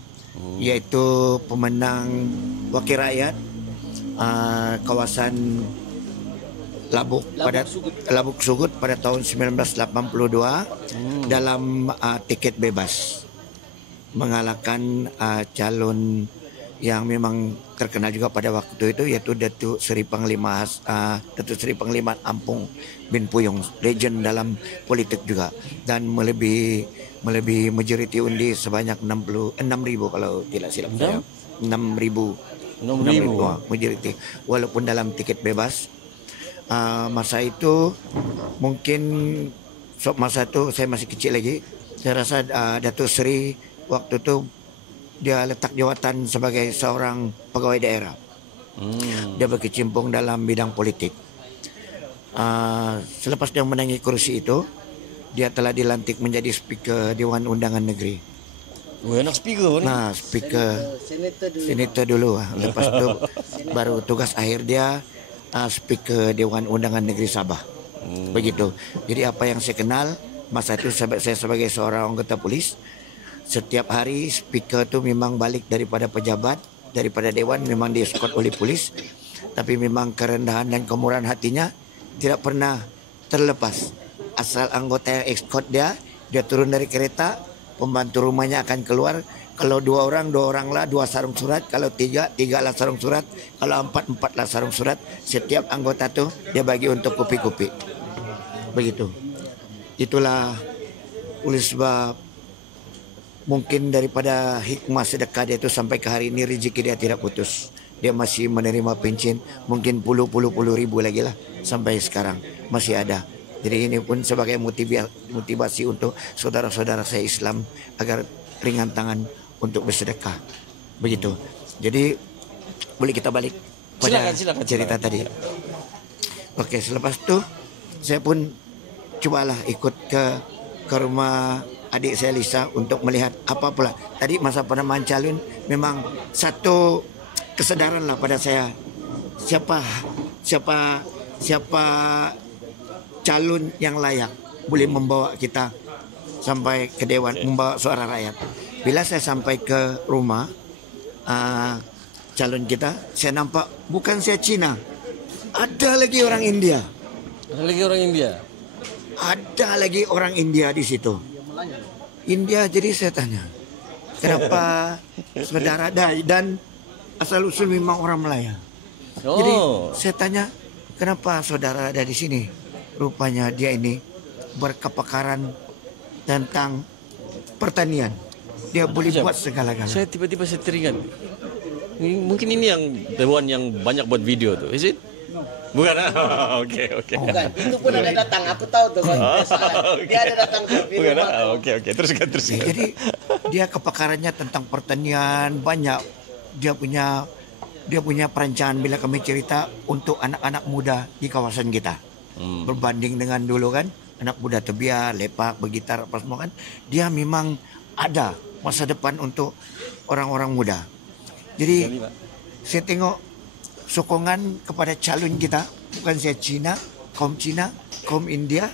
iaitu pemenang wakil rakyat kawasan Labuk Sugut pada tahun 1982 dalam tiket bebas, mengalahkan calon yang memang terkenal juga pada waktu itu, iaitu Datuk Seri Panglima Ampung bin Puyong, legend dalam politik juga, dan melebihi majoriti undi sebanyak 6,000 kalau tidak silap saya. 6,000 majoriti, walaupun dalam tiket bebas. Masa itu mungkin masa itu saya masih kecil lagi. Saya rasa Datuk Seri waktu itu dia letak jawatan sebagai seorang pegawai daerah. Dia berkecimpung dalam bidang politik. Selepas dia menangi kursi itu, dia telah dilantik menjadi Speaker Dewan Undangan Negeri. Enak speaker ni. Nah, Speaker Senator dulu. Lepas itu baru tugas akhir dia Speaker Dewan Undangan Negeri Sabah. Begitu. Jadi apa yang saya kenal masa itu, saya sebagai seorang anggota polis, setiap hari Speaker tu memang balik daripada pejabat, daripada dewan, memang dieskort oleh polis. Tapi memang kerendahan dan kemurahan hatinya tidak pernah terlepas. Asal anggota yang escort dia turun dari kereta, pembantu rumahnya akan keluar. Kalau 2 orang lah 2 sarung surat. Kalau 3 lah sarung surat. Kalau 4 lah sarung surat. Setiap anggota tu dia bagi untuk kopi-kopi. Begitu. Itulah oleh sebab mungkin daripada hikmah sedekah dia tu sampai ke hari ini rezeki dia tidak putus. Dia masih menerima pencen, mungkin puluh ribu lagi lah sampai sekarang masih ada. Jadi ini pun sebagai motivasi untuk saudara-saudara saya Islam agar ringan tangan untuk bersedekah. Begitu. Jadi boleh kita balik pada cerita tadi. Okey, selepas tu saya pun cubalah ikut ke rumah adik saya Lisa untuk melihat apa pula. Tadi masa penamaan calon memang satu kesedaran lah pada saya. Siapa calon yang layak boleh membawa kita sampai ke dewan, membawa suara rakyat. Bila saya sampai ke rumah, calon kita, saya nampak bukan saya Cina. Ada lagi orang India. Ada lagi orang India. Ada lagi orang India di situ. India, jadi saya tanya, kenapa saudara Dai dan asal usul memang orang Melayu. Jadi saya tanya, kenapa saudara ada di sini? Rupanya dia ini berkepakaran tentang pertanian. Dia boleh buat segala-galanya. Saya tiba-tiba teringat. Mungkin ini yang the one yang banyak buat video tuh, is it? Bukan. Oke. Bukan, itu pun ada datang. Aku tahu tuh kan. Dia ada datang ke Bukan. Oke. Teruskan. Jadi dia kepakarannya tentang pertanian banyak. Dia punya perancangan bila kami cerita untuk anak-anak muda di kawasan kita. Berbanding dengan dulu kan, anak muda terbiar, lepak, bergitar apa semua kan. Dia memang ada masa depan untuk orang-orang muda. Jadi saya tengok sokongan kepada calon kita, bukan saya Cina, kaum India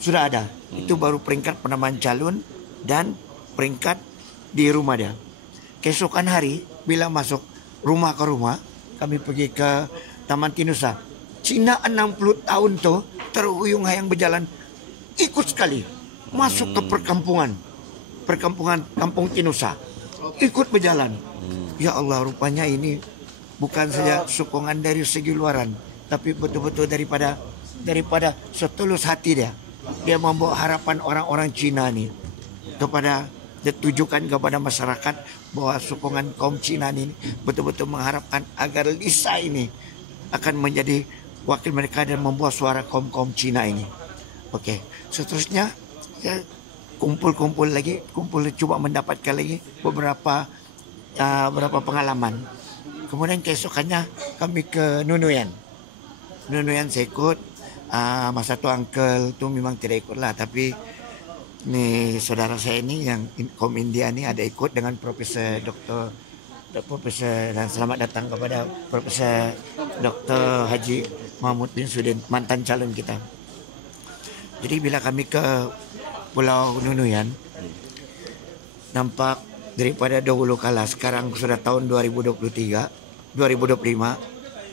sudah ada. Itu baru peringkat penamaan calon dan peringkat di rumah dia. Keesokan hari bila masuk rumah ke rumah, kami pergi ke Taman Tinusa. Cina 60 tahun tu terhuyung hayang berjalan ikut sekali masuk ke perkampungan Kampung Tinusa. Ikut berjalan. Ya Allah, rupanya ini bukan saja sokongan dari segi luaran, tapi betul-betul daripada setulus hati dia. Dia membawa harapan orang-orang Cina ni kepada ditujukan kepada masyarakat bahwa sokongan kaum Cina ini betul-betul mengharapkan agar Lisa ini akan menjadi wakil mereka dan membawa suara kaum Cina ini. Okey, seterusnya saya kumpul lagi, cuba mendapatkan lagi beberapa pengalaman. Kemudian keesokannya kami ke Nunuyan saya ikut. Masa tu uncle tu memang tidak ikut lah, tapi ni saudara saya ni yang kaum India ni ada ikut dengan Profesor dan selamat datang kepada Profesor Dr. Haji Mahmud bin Sudin, mantan calon kita. Jadi bila kami ke Pulau Nunuyan, nampak daripada dahulu kala, sekarang sudah tahun 2025,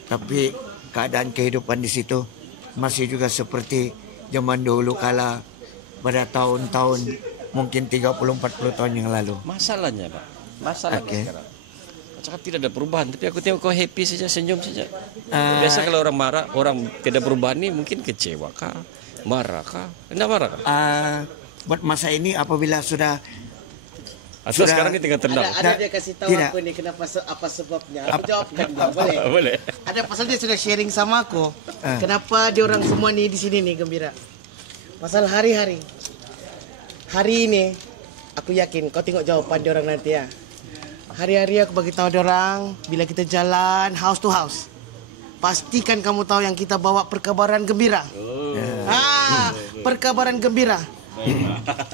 tapi keadaan kehidupan di situ masih juga seperti zaman dahulu kala pada tahun-tahun mungkin 30-40 tahun yang lalu. Masalahnya sekarang. Cakap tidak ada perubahan, tapi aku tengok kau happy saja, senyum saja. Biasa kalau orang marah, orang tidak perubahan ni mungkin kecewa kah, marah kah? Tidak marah kah? Buat masa ini apabila sudah sekarang ni tengah tenang. Ada dia kasih tahu aku ni kenapa apa sebabnya. Aku jawabkan dia, boleh? Boleh. Ada pasal dia sudah sharing sama aku. Kenapa dia orang semua ni di sini ni gembira? Pasal hari-hari. Hari ini aku yakin kau tengok jawapan dia orang nanti ya. Hari-hari aku bagi tahu dia orang bila kita jalan house to house. Pastikan kamu tahu yang kita bawa perkabaran gembira. Perkabaran gembira.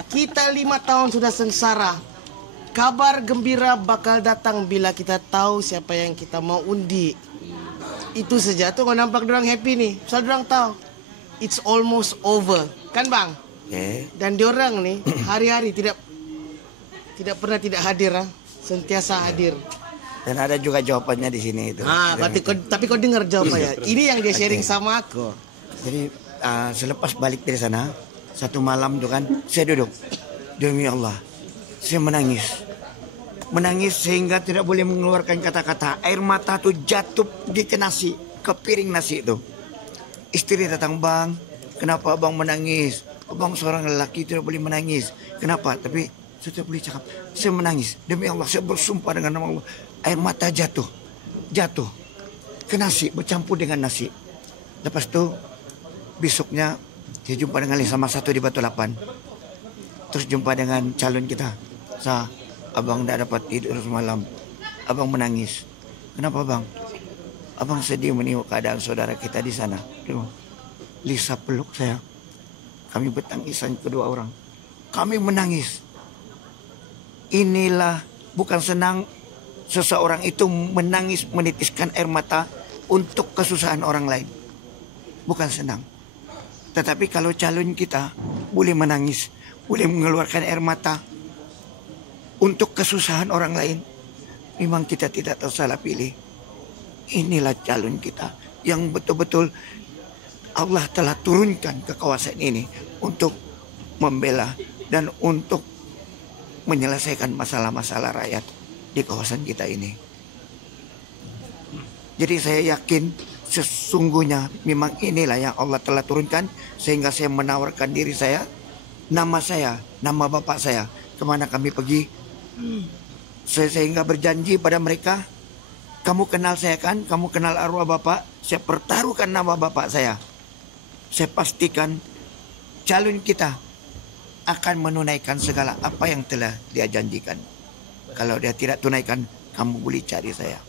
Kita 5 tahun sudah sengsara. Kabar gembira bakal datang bila kita tahu siapa yang kita mau undi. Itu saja tu kau nampak diorang happy ni. Pasal diorang tahu it's almost over. Kan bang? Dan diorang ni hari-hari tidak pernah tidak hadir. Sentiasa hadir. Dan ada juga jawapannya di sini itu. Tapi kau dengar jawapannya. Ini yang dia sharing sama aku. Jadi selepas balik dari sana, satu malam tu kan, saya duduk. Demi Allah, saya menangis sehingga tidak boleh mengeluarkan kata-kata. Air mata tu jatuh di nasi, ke piring nasi itu. Istri datang, bang, kenapa abang menangis? Abang seorang lelaki tidak boleh menangis. Kenapa? Tapi saya tidak boleh cakap. Saya menangis. Demi Allah, saya bersumpah dengan nama Allah. Air mata jatuh ke nasi, bercampur dengan nasi. Lepas tu besoknya saya jumpa dengan sama satu di Batu Lapan. Terus jumpa dengan calon kita. Abang tak dapat tidur semalam. Abang menangis. Kenapa bang? Abang sedih menengok keadaan saudara kita di sana. Lisa peluk saya. Kami bertangisan kedua orang. Kami menangis. Inilah bukan senang seseorang itu menangis menitiskan air mata untuk kesusahan orang lain. Bukan senang. Tetapi kalau calon kita boleh menangis, boleh mengeluarkan air mata untuk kesusahan orang lain, memang kita tidak tersalah pilih. Inilah calon kita yang betul-betul Allah telah turunkan ke kawasan ini untuk membela dan untuk menyelesaikan masalah-masalah rakyat di kawasan kita ini. Jadi saya yakin sesungguhnya memang inilah yang Allah telah turunkan, sehingga saya menawarkan diri saya, nama bapak saya, kemana kami pergi. Sehingga berjanji pada mereka, kamu kenal saya kan, kamu kenal arwah bapak, saya pertaruhkan nama bapak saya. Saya pastikan calon kita akan menunaikan segala apa yang telah dia janjikan. Kalau dia tidak tunaikan, kamu boleh cari saya.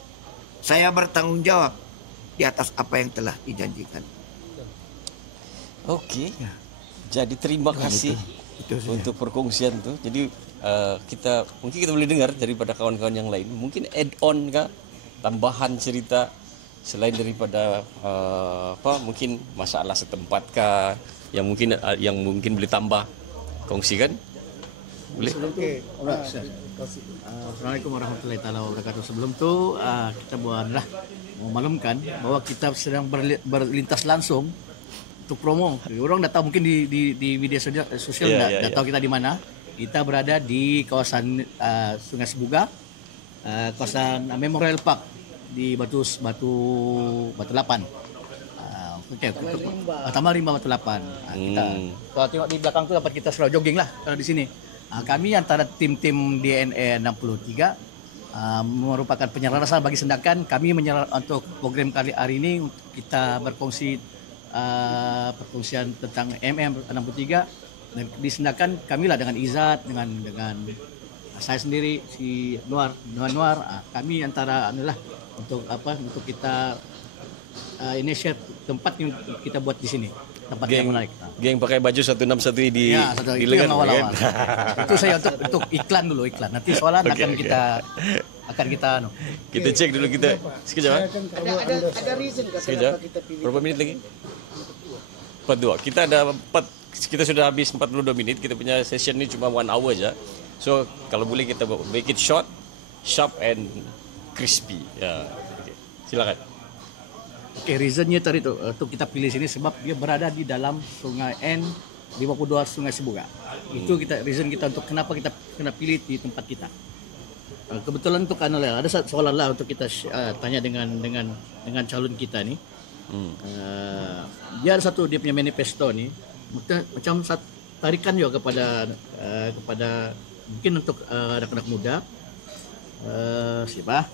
Saya bertanggung jawab di atas apa yang telah dijanjikan. Okey. Jadi terima kasih untuk perkongsian tu. Jadi mungkin kita boleh dengar daripada kawan-kawan yang lain. Mungkin add on kah, tambahan cerita selain daripada mungkin masalah setempat kah yang mungkin boleh tambah kongsikan. Boleh. Okey. Assalamualaikum warahmatullahi taala wabarakatuh. Sebelum tu kita buatlah memaklumkan bahwa kita sedang berlintas langsung untuk promo. Orang dah tahu mungkin di media sosial dah tahu kita di mana. Kita berada di kawasan Sungai Sebuga, kawasan Memorial Park di Batu 8. Okey, Taman Rimba Batu 8. Kita kalau tengok di belakang tu dapat kita selalu jogging lah kalau di sini. Kami antara tim-tim DNA 63 merupakan penyelarasan bagi sendakan. Kami untuk program kali hari ini kita berkongsi perkongsian tentang MM63 dan disendakan kamilah dengan Izzat dengan saya sendiri si Nuar. Kami antara adalah untuk kita initiate tempat yang kita buat di sini. Tempat yang menarik. Geng pakai baju 161 di lengan awal-awal. Itu saya untuk iklan dulu. Nanti soalan akan kita kita cek dulu kita. Sekejap. Ada reason ke kenapa kita pilih? Berapa minit lagi? 42. Kita sudah habis 42 minit. Kita punya session ni cuma 1 hour saja. So kalau boleh kita make it short, sharp and crispy. Ya. Okay. Silakan. Okey, reasonnya tadi tu untuk kita pilih sini sebab dia berada di dalam Sungai N52 Sungai Sebuga. Itu reason kita untuk kenapa kita kena pilih di tempat kita. Kebetulan untuk ada soalan lah untuk kita tanya dengan calon kita ni. Dia ada dia punya manifesto ni macam tarikan juga kepada mungkin untuk anak-anak muda. Siapa?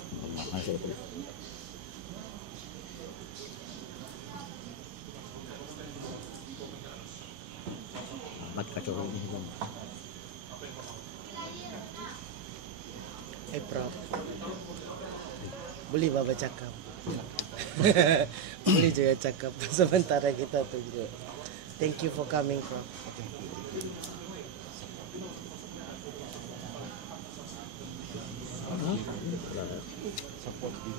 Kacau ini. Prof. Boleh Baba cakap. Boleh juga cakap sementara kita tunggu. Thank you for coming, Prof. Support di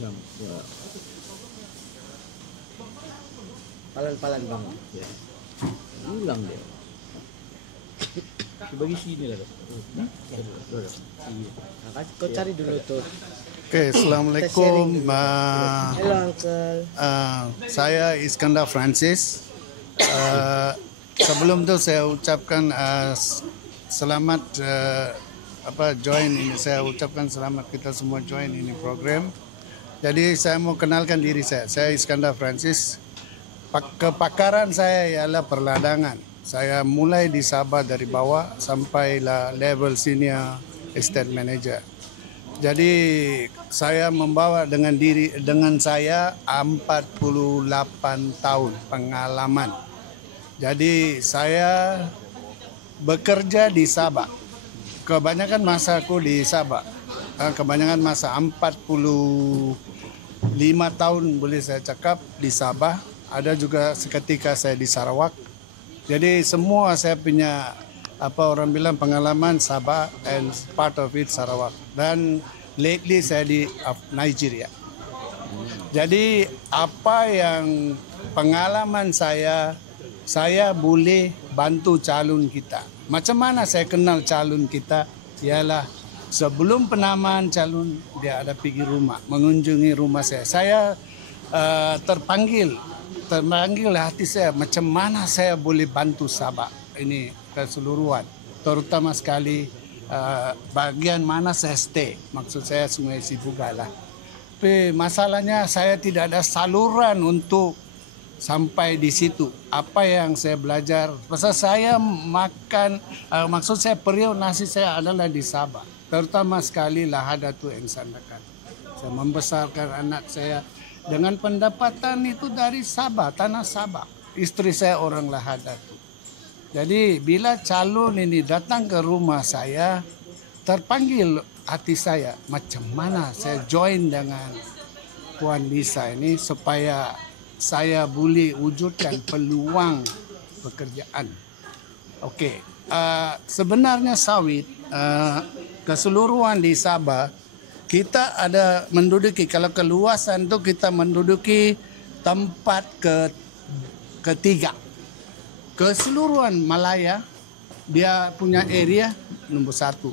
jam ya. Palan-palan bang. Ya. Ulang dia. Bagi sini lah. Kau cari dulu tuh. Okey, Assalamualaikum. Hello Uncle. Saya Iskandar Francis. Sebelum tu saya ucapkan selamat join ini. Saya ucapkan selamat kita semua join ini program. Jadi saya mau kenalkan diri saya. Saya Iskandar Francis. Kepakaran saya ialah perladangan. Saya mulai di Sabah dari bawah sampai level senior estate manager. Jadi saya membawa dengan saya 48 tahun pengalaman. Jadi saya bekerja di Sabah. Kebanyakan masa aku di Sabah. Kebanyakan masa 45 tahun boleh saya cakap di Sabah. Ada juga seketika saya di Sarawak. Jadi semua saya punya orang bilang pengalaman Sabah and part of it Sarawak. Dan lately saya di Nigeria. Jadi apa yang pengalaman saya saya boleh bantu calon kita. Macam mana saya kenal calon kita? Ialah sebelum penamaan calon dia ada pergi rumah, mengunjungi rumah saya. Saya terpanggil hati saya macam mana saya boleh bantu Sabah ini keseluruhan. Terutama sekali bagian mana saya stay. Maksud saya Sungai Sibuga lah. Tapi masalahnya saya tidak ada saluran untuk sampai di situ. Apa yang saya belajar, pasal saya makan, maksud saya periuk nasi saya adalah di Sabah. Terutama sekali Lahadatu Eng Sandakan. Saya membesarkan anak saya dengan pendapatan itu dari Sabah, tanah Sabah. Istri saya orang Lahadatu. Jadi bila calon ini datang ke rumah saya, terpanggil hati saya, macam mana saya join dengan Puan Lisa ini supaya saya boleh wujudkan peluang pekerjaan. Okey, sebenarnya sawit keseluruhan di Sabah kita ada menduduki, kalau keluasan tu kita menduduki tempat ketiga. Keseluruhan Malaya dia punya area nombor 1.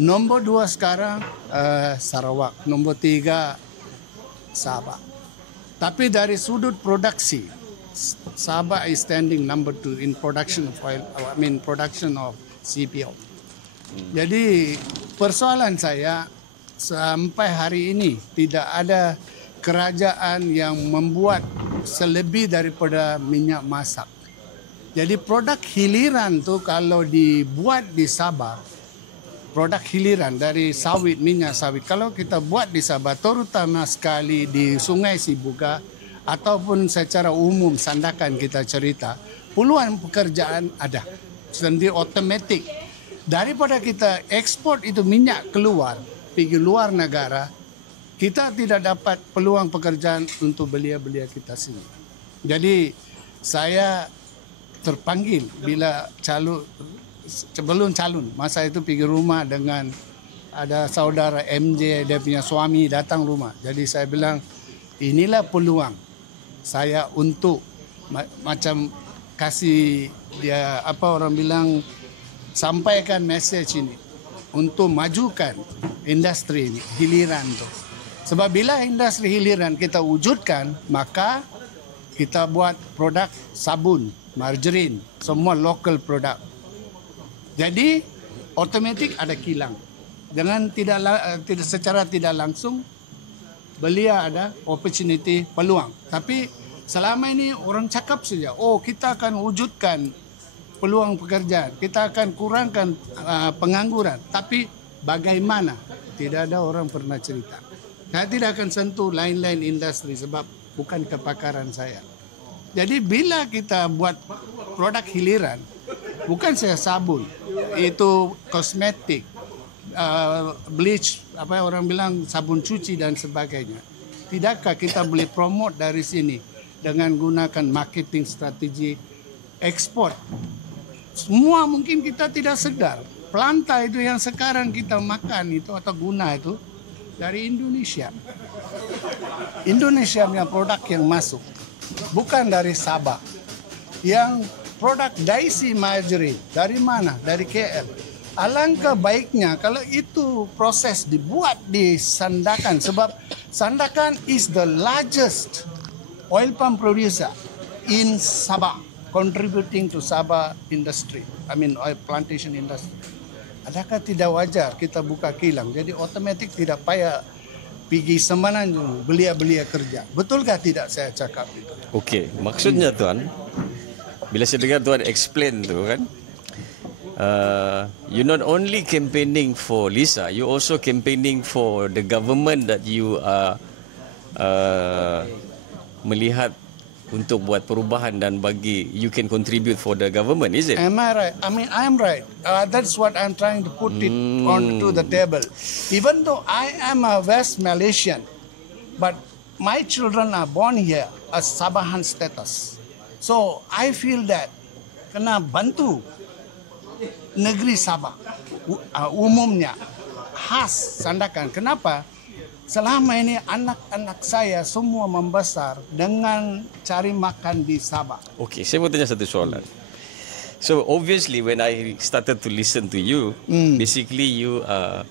Nombor 2 sekarang Sarawak, nombor 3 Sabah. Tapi dari sudut produksi, Sabah is standing number 2 in production of oil, production of CPO. Jadi persoalan saya sampai hari ini tidak ada kerajaan yang membuat selebih daripada minyak masak. Jadi produk hiliran tu kalau dibuat di Sabah, produk hiliran dari sawit, minyak sawit, kalau kita buat di Sabah, terutama sekali di Sungai Sibuga ataupun secara umum Sandakan kita cerita, puluhan pekerjaan ada. Sendiri otomatik. Daripada kita ekspor itu minyak keluar, pergi luar negara, kita tidak dapat peluang pekerjaan untuk belia-belia kita sini. Jadi saya terpanggil bila sebelum calon, masa itu pergi rumah dengan ada saudara MJ, dia punya suami datang rumah. Jadi saya bilang, inilah peluang saya untuk macam kasih dia, apa orang bilang, sampaikan message ini untuk majukan industri ini, hiliran tu. Sebab bila industri hiliran kita wujudkan, maka kita buat produk sabun, margarin, semua local produk. Jadi otomatik ada kilang. Dengan tidak secara tidak langsung belia ada opportunity, peluang. Tapi selama ini orang cakap saja, oh kita akan wujudkan peluang pekerjaan, kita akan kurangkan pengangguran. Tapi bagaimana? Tidak ada orang pernah cerita. Saya tidak akan sentuh lain-lain industri sebab bukan kepakaran saya. Jadi bila kita buat produk hiliran, bukan saya sabun, itu kosmetik, bleach, apa orang bilang sabun cuci dan sebagainya. Tidakkah kita boleh promote dari sini dengan gunakan marketing strategi ekspor? Semua mungkin kita tidak sedar. Planta itu yang sekarang kita makan itu atau guna itu dari Indonesia. Indonesia punya produk yang masuk, bukan dari Sabah. Yang produk Daisy Margarine dari mana? Dari KL. Alangkah baiknya kalau itu proses dibuat di Sandakan, sebab Sandakan is the largest oil palm producer in Sabah, contributing to Sabah industry, oil plantation industry. Adakah tidak wajar kita buka kilang? Jadi otomatik tidak payah pergi semenanjung belia-belia kerja. Betulkah tidak saya cakap itu? Okey, maksudnya tuan, bila saya dengar tuan explain tu kan, you not only campaigning for Lisa, you also campaigning for the government that you are melihat untuk buat perubahan dan bagi you can contribute for the government, is it? Am I right? I am right. That's what I'm trying to put it onto the table. Even though I am a West Malaysian, but my children are born here as Sabahan status. So I feel that kena bantu negeri Sabah umumnya khas Sandakan. Kenapa? selama ini anak-anak saya semua membesar dengan cari makan di Sabah. Okay, saya mau tanya satu soalan. So obviously when I started to listen to you, basically you are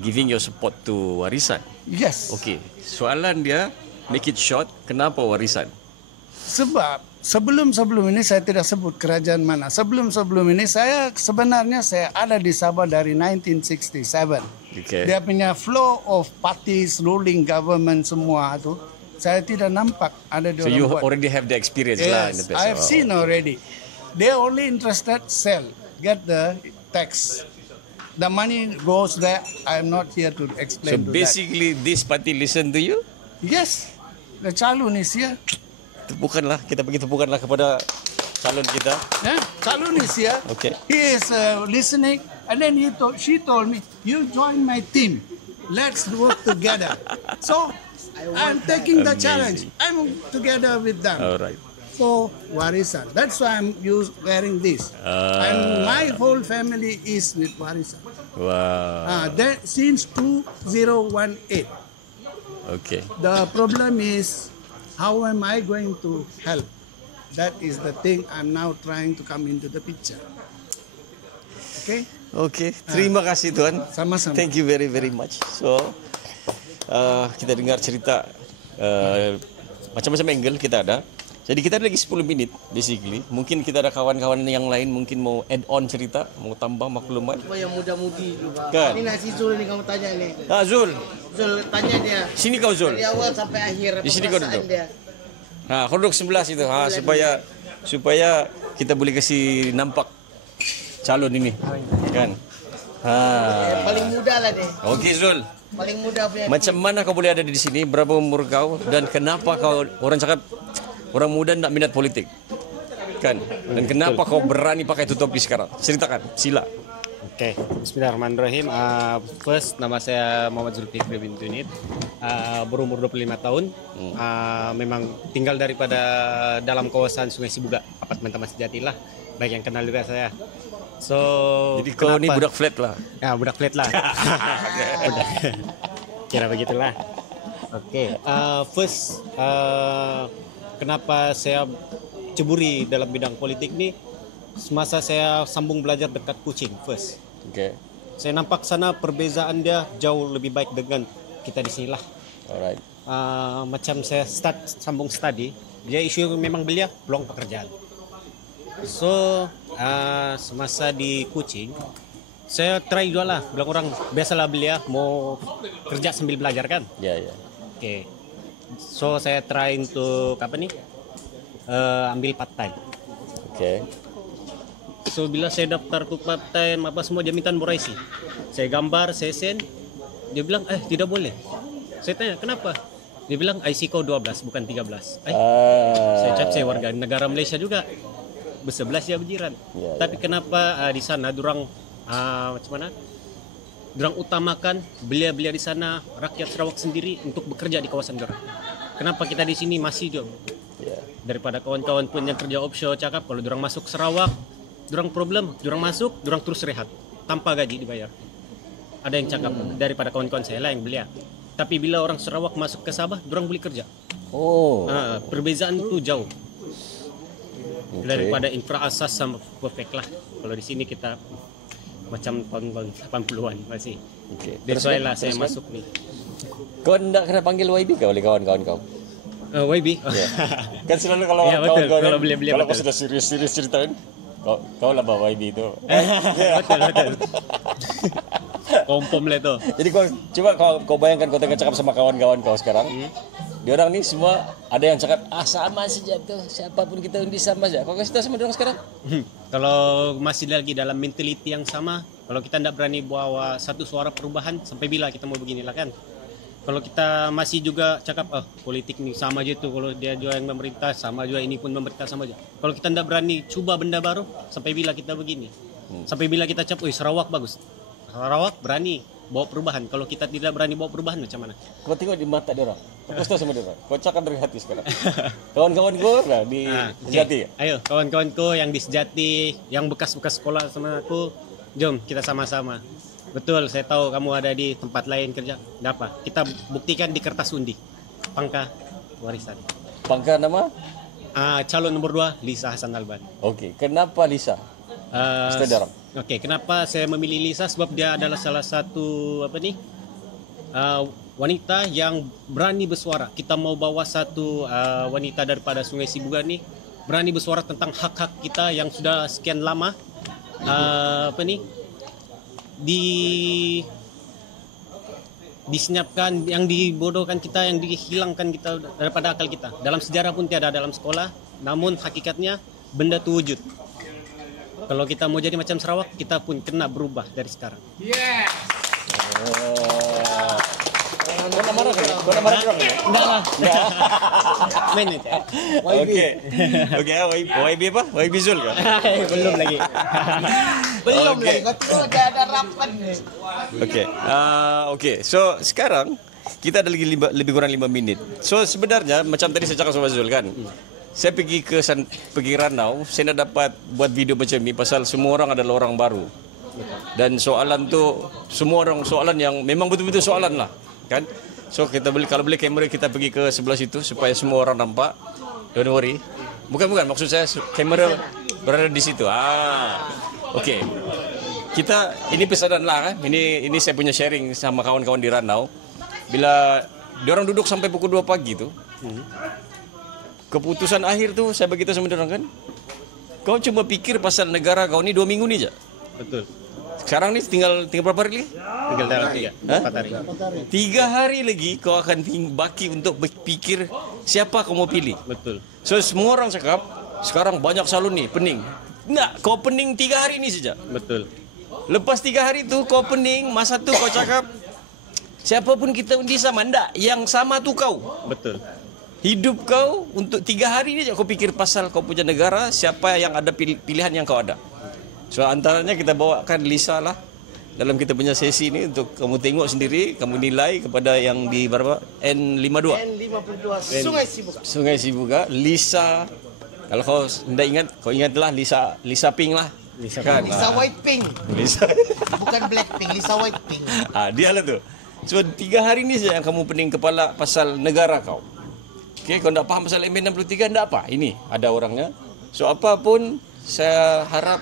giving your support to warisan. Yes. Okay, soalan dia, make it short, kenapa warisan? Sebab sebelum ini saya tidak sebut kerajaan mana. Sebelum ini saya sebenarnya saya ada di Sabah dari 1967. Okay. Dia punya flow of parties, ruling government semua tu saya tidak nampak ada di So orang you buat. already have the experience lah in the Yes, past. I have seen already. They only interested sell, get the tax. The money goes there. I am not here to So explain to basically this party listen to you? that. Yes, the calon is here. Tepukanlah, kita bagi tepukanlah kepada calon kita. Yeah, calon is here. Okay. He is listening, and then she told me, "You join my team. Let's work together." So I'm taking the challenge. I'm together with them. Alright. For warisan. That's why I'm wearing this. And my whole family is with warisan. Wow. That since 2018. Okay. The problem is, how am I going to help? That is the thing I'm now trying to come into the picture. Okay? Okay. Terima kasih Tuan. Sama-sama. Thank you very very much. So kita dengar cerita macam-macam angle kita ada. Jadi kita ada lagi 10 minit basically. Mungkin kita ada kawan-kawan yang lain mungkin mau add on cerita, mau tambah maklumat. Apa yang muda-mudi juga. Kan? Ini nasi Zul ni kamu tanya ni. Zul, Zul tanya dia. sini kau Zul. Dari awal sampai akhir. Di sini kau perasaan duduk. dia. Kau duduk sebelah situ. Supaya kita boleh kasih nampak calon ini. Kan? Yang paling muda lah dia. Okey Zul. Paling muda punya. Macam mana kau boleh ada di sini? Berapa umur kau? Dan kenapa kau, orang cakap orang muda tak minat politik? Kan? Dan kenapa kau berani pakai itu topi sekarang? Ceritakan, sila. Oke, Bismillahirrahmanirrahim. First, nama saya Muhammad Zulfikri bin Tunit. Berumur 25 tahun. Memang tinggal daripada dalam kawasan Sungai Sibuga, apartemen Taman Sejati lah. Baik yang kenal juga saya. So, Jadi kau ni budak flat lah. Ya, budak flat lah. Udah. Kira begitulah. Oke, first, kenapa saya ceburi dalam bidang politik ni? Semasa saya sambung belajar dekat Kuching first. Okay. Saya nampak sana perbezaan dia jauh lebih baik dengan kita di sini lah. Alright. Macam saya sambung study, dia isu memang belia peluang pekerjaan. So semasa di Kuching, saya try juga lah. Bilang orang biasalah belia mau kerja sambil belajar kan. Ya, ya. Okay. So saya try untuk apa nih? Ambil part time. Okay. So bila saya daftar ke part time apa semua dia minta nomor IC. Saya gambar, saya send. Dia bilang tidak boleh. Saya tanya kenapa? Dia bilang IC kau 12 bukan 13. Saya cakap saya warga negara Malaysia juga. Bersebelas ya berjiran. Ya, Tapi kenapa di sana durang macam mana? Durang utamakan belia-belia di sana rakyat Sarawak sendiri untuk bekerja di kawasan durang. Kenapa kita di sini masih jauh? Ya. Daripada kawan-kawan pun yang kerja offshore cakap kalau durang masuk Sarawak, durang problem, durang masuk, durang terus rehat tanpa gaji dibayar. Ada yang cakap daripada kawan-kawan saya lah yang belia. Tapi bila orang Sarawak masuk ke Sabah, durang boleh kerja. Oh. Perbezaan itu jauh. Okay. Daripada infra asas sama perfect lah. Kalau di sini kita macam tahun 80-an masih. Okay. That's why lah saya masuk ni. Kau nak kena panggil YB kau oleh kawan-kawan kau? YB. Ya. Kan selalu kalau Ya, betul. kawan-kawan Kalau belia-belia kalau kau betul. sudah serius cerita kan, kau lah bawa YB tu. Betul. Kompom lah tu. Jadi kau bayangkan kau tengah cakap sama kawan-kawan kau sekarang. Dia orang ni semua ada yang cakap sama saja tu. Siapapun kita undi sama saja. Kau kasih tahu sama dia orang sekarang? Kalau masih lagi dalam mentaliti yang sama, kalau kita tidak berani bawa satu suara perubahan, sampai bila kita mau beginilah kan? Kalau kita masih juga cakap, politik ni sama aja tu. Kalau dia juga yang memerintah, sama juga ini pun memerintah sama aja. Kalau kita tidak berani cuba benda baru, sampai bila kita begini? Sampai bila kita cakap, Sarawak bagus. Sarawak berani bawa perubahan. Kalau kita tidak berani bawa perubahan, macam mana? Kau tengok di mata dia orang. Kau kasih tahu sama dia orang. Kau cakap dari hati sekarang. Kawan-kawan kau lah di Sejati. Ayo, kawan-kawanku yang di Sejati, yang bekas-bekas sekolah sama aku, jom kita sama-sama. Betul, saya tahu kamu ada di tempat lain kerja. Nggak apa, kita buktikan di kertas undi. Pangka warisan. Pangka nama? Calon nomor 2, Lisa Hasan Alban. Okey, kenapa Lisa? Saudara. Okey, kenapa saya memilih Lisa? Sebab dia adalah salah satu wanita yang berani bersuara. Kita mau bawa satu wanita daripada Sungai Sibuga ni berani bersuara tentang hak-hak kita yang sudah sekian lama disenyapkan, yang dibodohkan kita, yang dihilangkan kita daripada akal kita. Dalam sejarah pun tiada dalam sekolah, namun hakikatnya benda itu wujud. Kalau kita mau jadi macam Sarawak, kita pun kena berubah dari sekarang. Kau nak marah ke? Kau nak marah orang ke? Enggak lah. Main aja. Okey, YB apa? YB Zul ke? Belum lagi. Belum Okey. lagi. Kau tu ada rapat ni. Okey. So sekarang kita ada lagi lebih kurang 5 minit. So sebenarnya macam tadi saya cakap sama Zul kan. Saya pergi Ranau, saya nak dapat buat video macam ni pasal semua orang adalah orang baru. Dan soalan tu semua orang soalan yang memang betul-betul soalan lah, kan? So kita kalau boleh kamera kita pergi ke sebelah situ supaya semua orang nampak. Don't worry. Bukan maksud saya kamera berada di situ. Okey. Kita ini pesanan lah, kan? Ini saya punya sharing sama kawan-kawan di Ranau. Bila diorang duduk sampai pukul 2 pagi tu, keputusan akhir tu saya beritahu sama diorang kan, kau cuma pikir pasal negara kau ni 2 minggu ni je. Betul. Sekarang ni tinggal berapa hari lagi? Tinggal dalam 4 hari. 3 hari lagi kau akan baki untuk berfikir siapa kau mau pilih. Betul. So semua orang cakap sekarang banyak salon ni pening. Nak kau pening 3 hari ni saja. Betul. Lepas 3 hari tu kau pening, masa tu kau cakap siapa pun kita undi sama. Ndak, yang sama tu kau. Betul. Hidup kau untuk 3 hari ni je kau fikir pasal kau punya negara, siapa yang ada pilihan yang kau ada. So antaranya kita bawakan Lisa lah dalam kita punya sesi ni untuk kamu tengok sendiri, kamu nilai kepada yang di berapa? N52. N52 Sungai Sibuga. Sungai Sibuga, Lisa. Kalau kau tidak ingat, kau ingatlah Lisa Pink lah. Lisa kan? Lisa White Pink. Lisa. Bukan Black Pink, Lisa White Pink. Dia lah tu. So 3 hari ni saja yang kamu pening kepala pasal negara kau. Okey, kau tak faham pasal MN63 tak apa. Ini ada orangnya. So apapun saya harap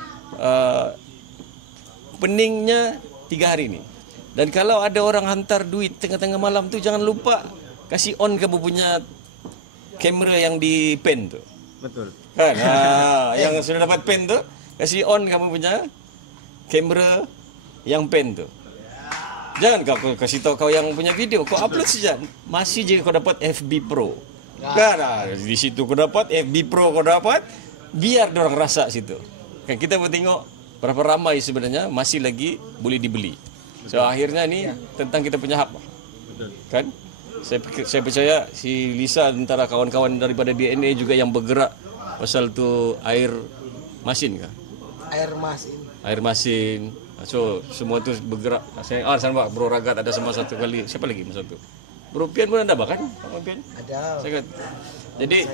peningnya 3 hari ni. Dan kalau ada orang hantar duit tengah-tengah malam tu, jangan lupa kasih on kamu punya kamera yang di pen tu. Betul. Kan? Yang sudah dapat pen tu, kasih on kamu punya kamera yang pen tu. Jangan kau kasih tahu kau yang punya video, kau upload saja. Masih je kau dapat FB Pro. Kan? Di situ kau dapat FB Pro, kau dapat, biar orang rasa situ. Kan kita mau tengok berapa ramai sebenarnya masih lagi boleh dibeli. So akhirnya ni tentang kita punya hak. Kan? Saya percaya si Lisa antara kawan-kawan daripada DNA juga yang bergerak pasal tu air masin kah? Air masin. So semua tu bergerak. Saya sama Bro Ragat ada sama satu kali. Siapa lagi masa tu? Bro Pian pun ada bahkan? Bang Pian? Ada. Jadi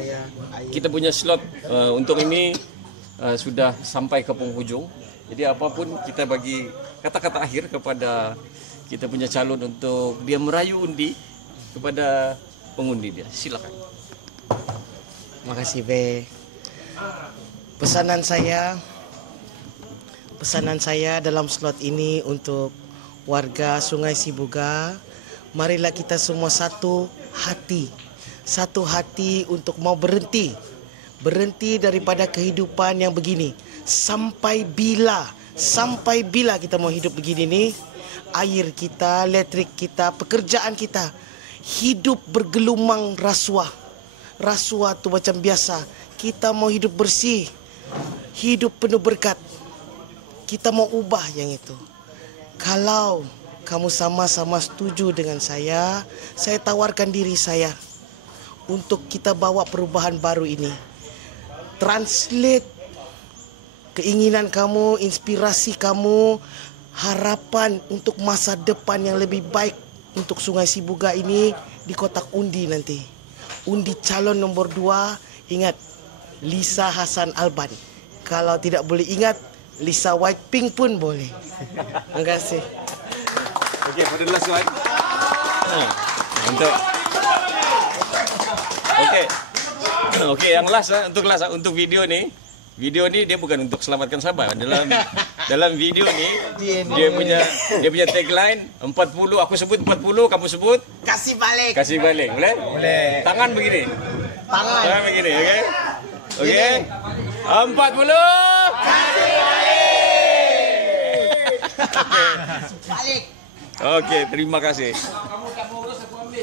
kita punya slot untuk ini sudah sampai ke penghujung. Jadi apapun kita bagi kata-kata akhir kepada kita punya calon untuk dia merayu undi kepada pengundi dia. Silakan. Makasih Be. Pesanan saya dalam slot ini untuk warga Sungai Sibuga, marilah kita semua satu hati untuk mau berhenti daripada kehidupan yang begini. Sampai bila kita mau hidup begini ni? Air kita, elektrik kita, pekerjaan kita hidup bergelumang rasuah tu macam biasa. Kita mau hidup bersih, hidup penuh berkat, kita mau ubah yang itu. Kalau kamu sama-sama setuju dengan saya tawarkan diri saya untuk kita bawa perubahan baru ini. Translate keinginan kamu, inspirasi kamu, harapan untuk masa depan yang lebih baik untuk Sungai Sibuga ini di kotak undi nanti. Undi calon nomor 2, ingat Lisa Hasan Alban. Kalau tidak boleh ingat, Lisa White Pink pun boleh. Terima kasih. Okay, for the last one. Untuk. Okay. Okay, yang last untuk video ni. Video ni dia bukan untuk selamatkan Sabah. Dalam video ni dia punya tagline 40, aku sebut 40, kamu sebut Kasih balik. kasih balik. Boleh? Boleh. Tangan begini. Tangan begini, okey? Okey. 40 kasih balik. Okey, terima kasih. Kamu urus aku ambil.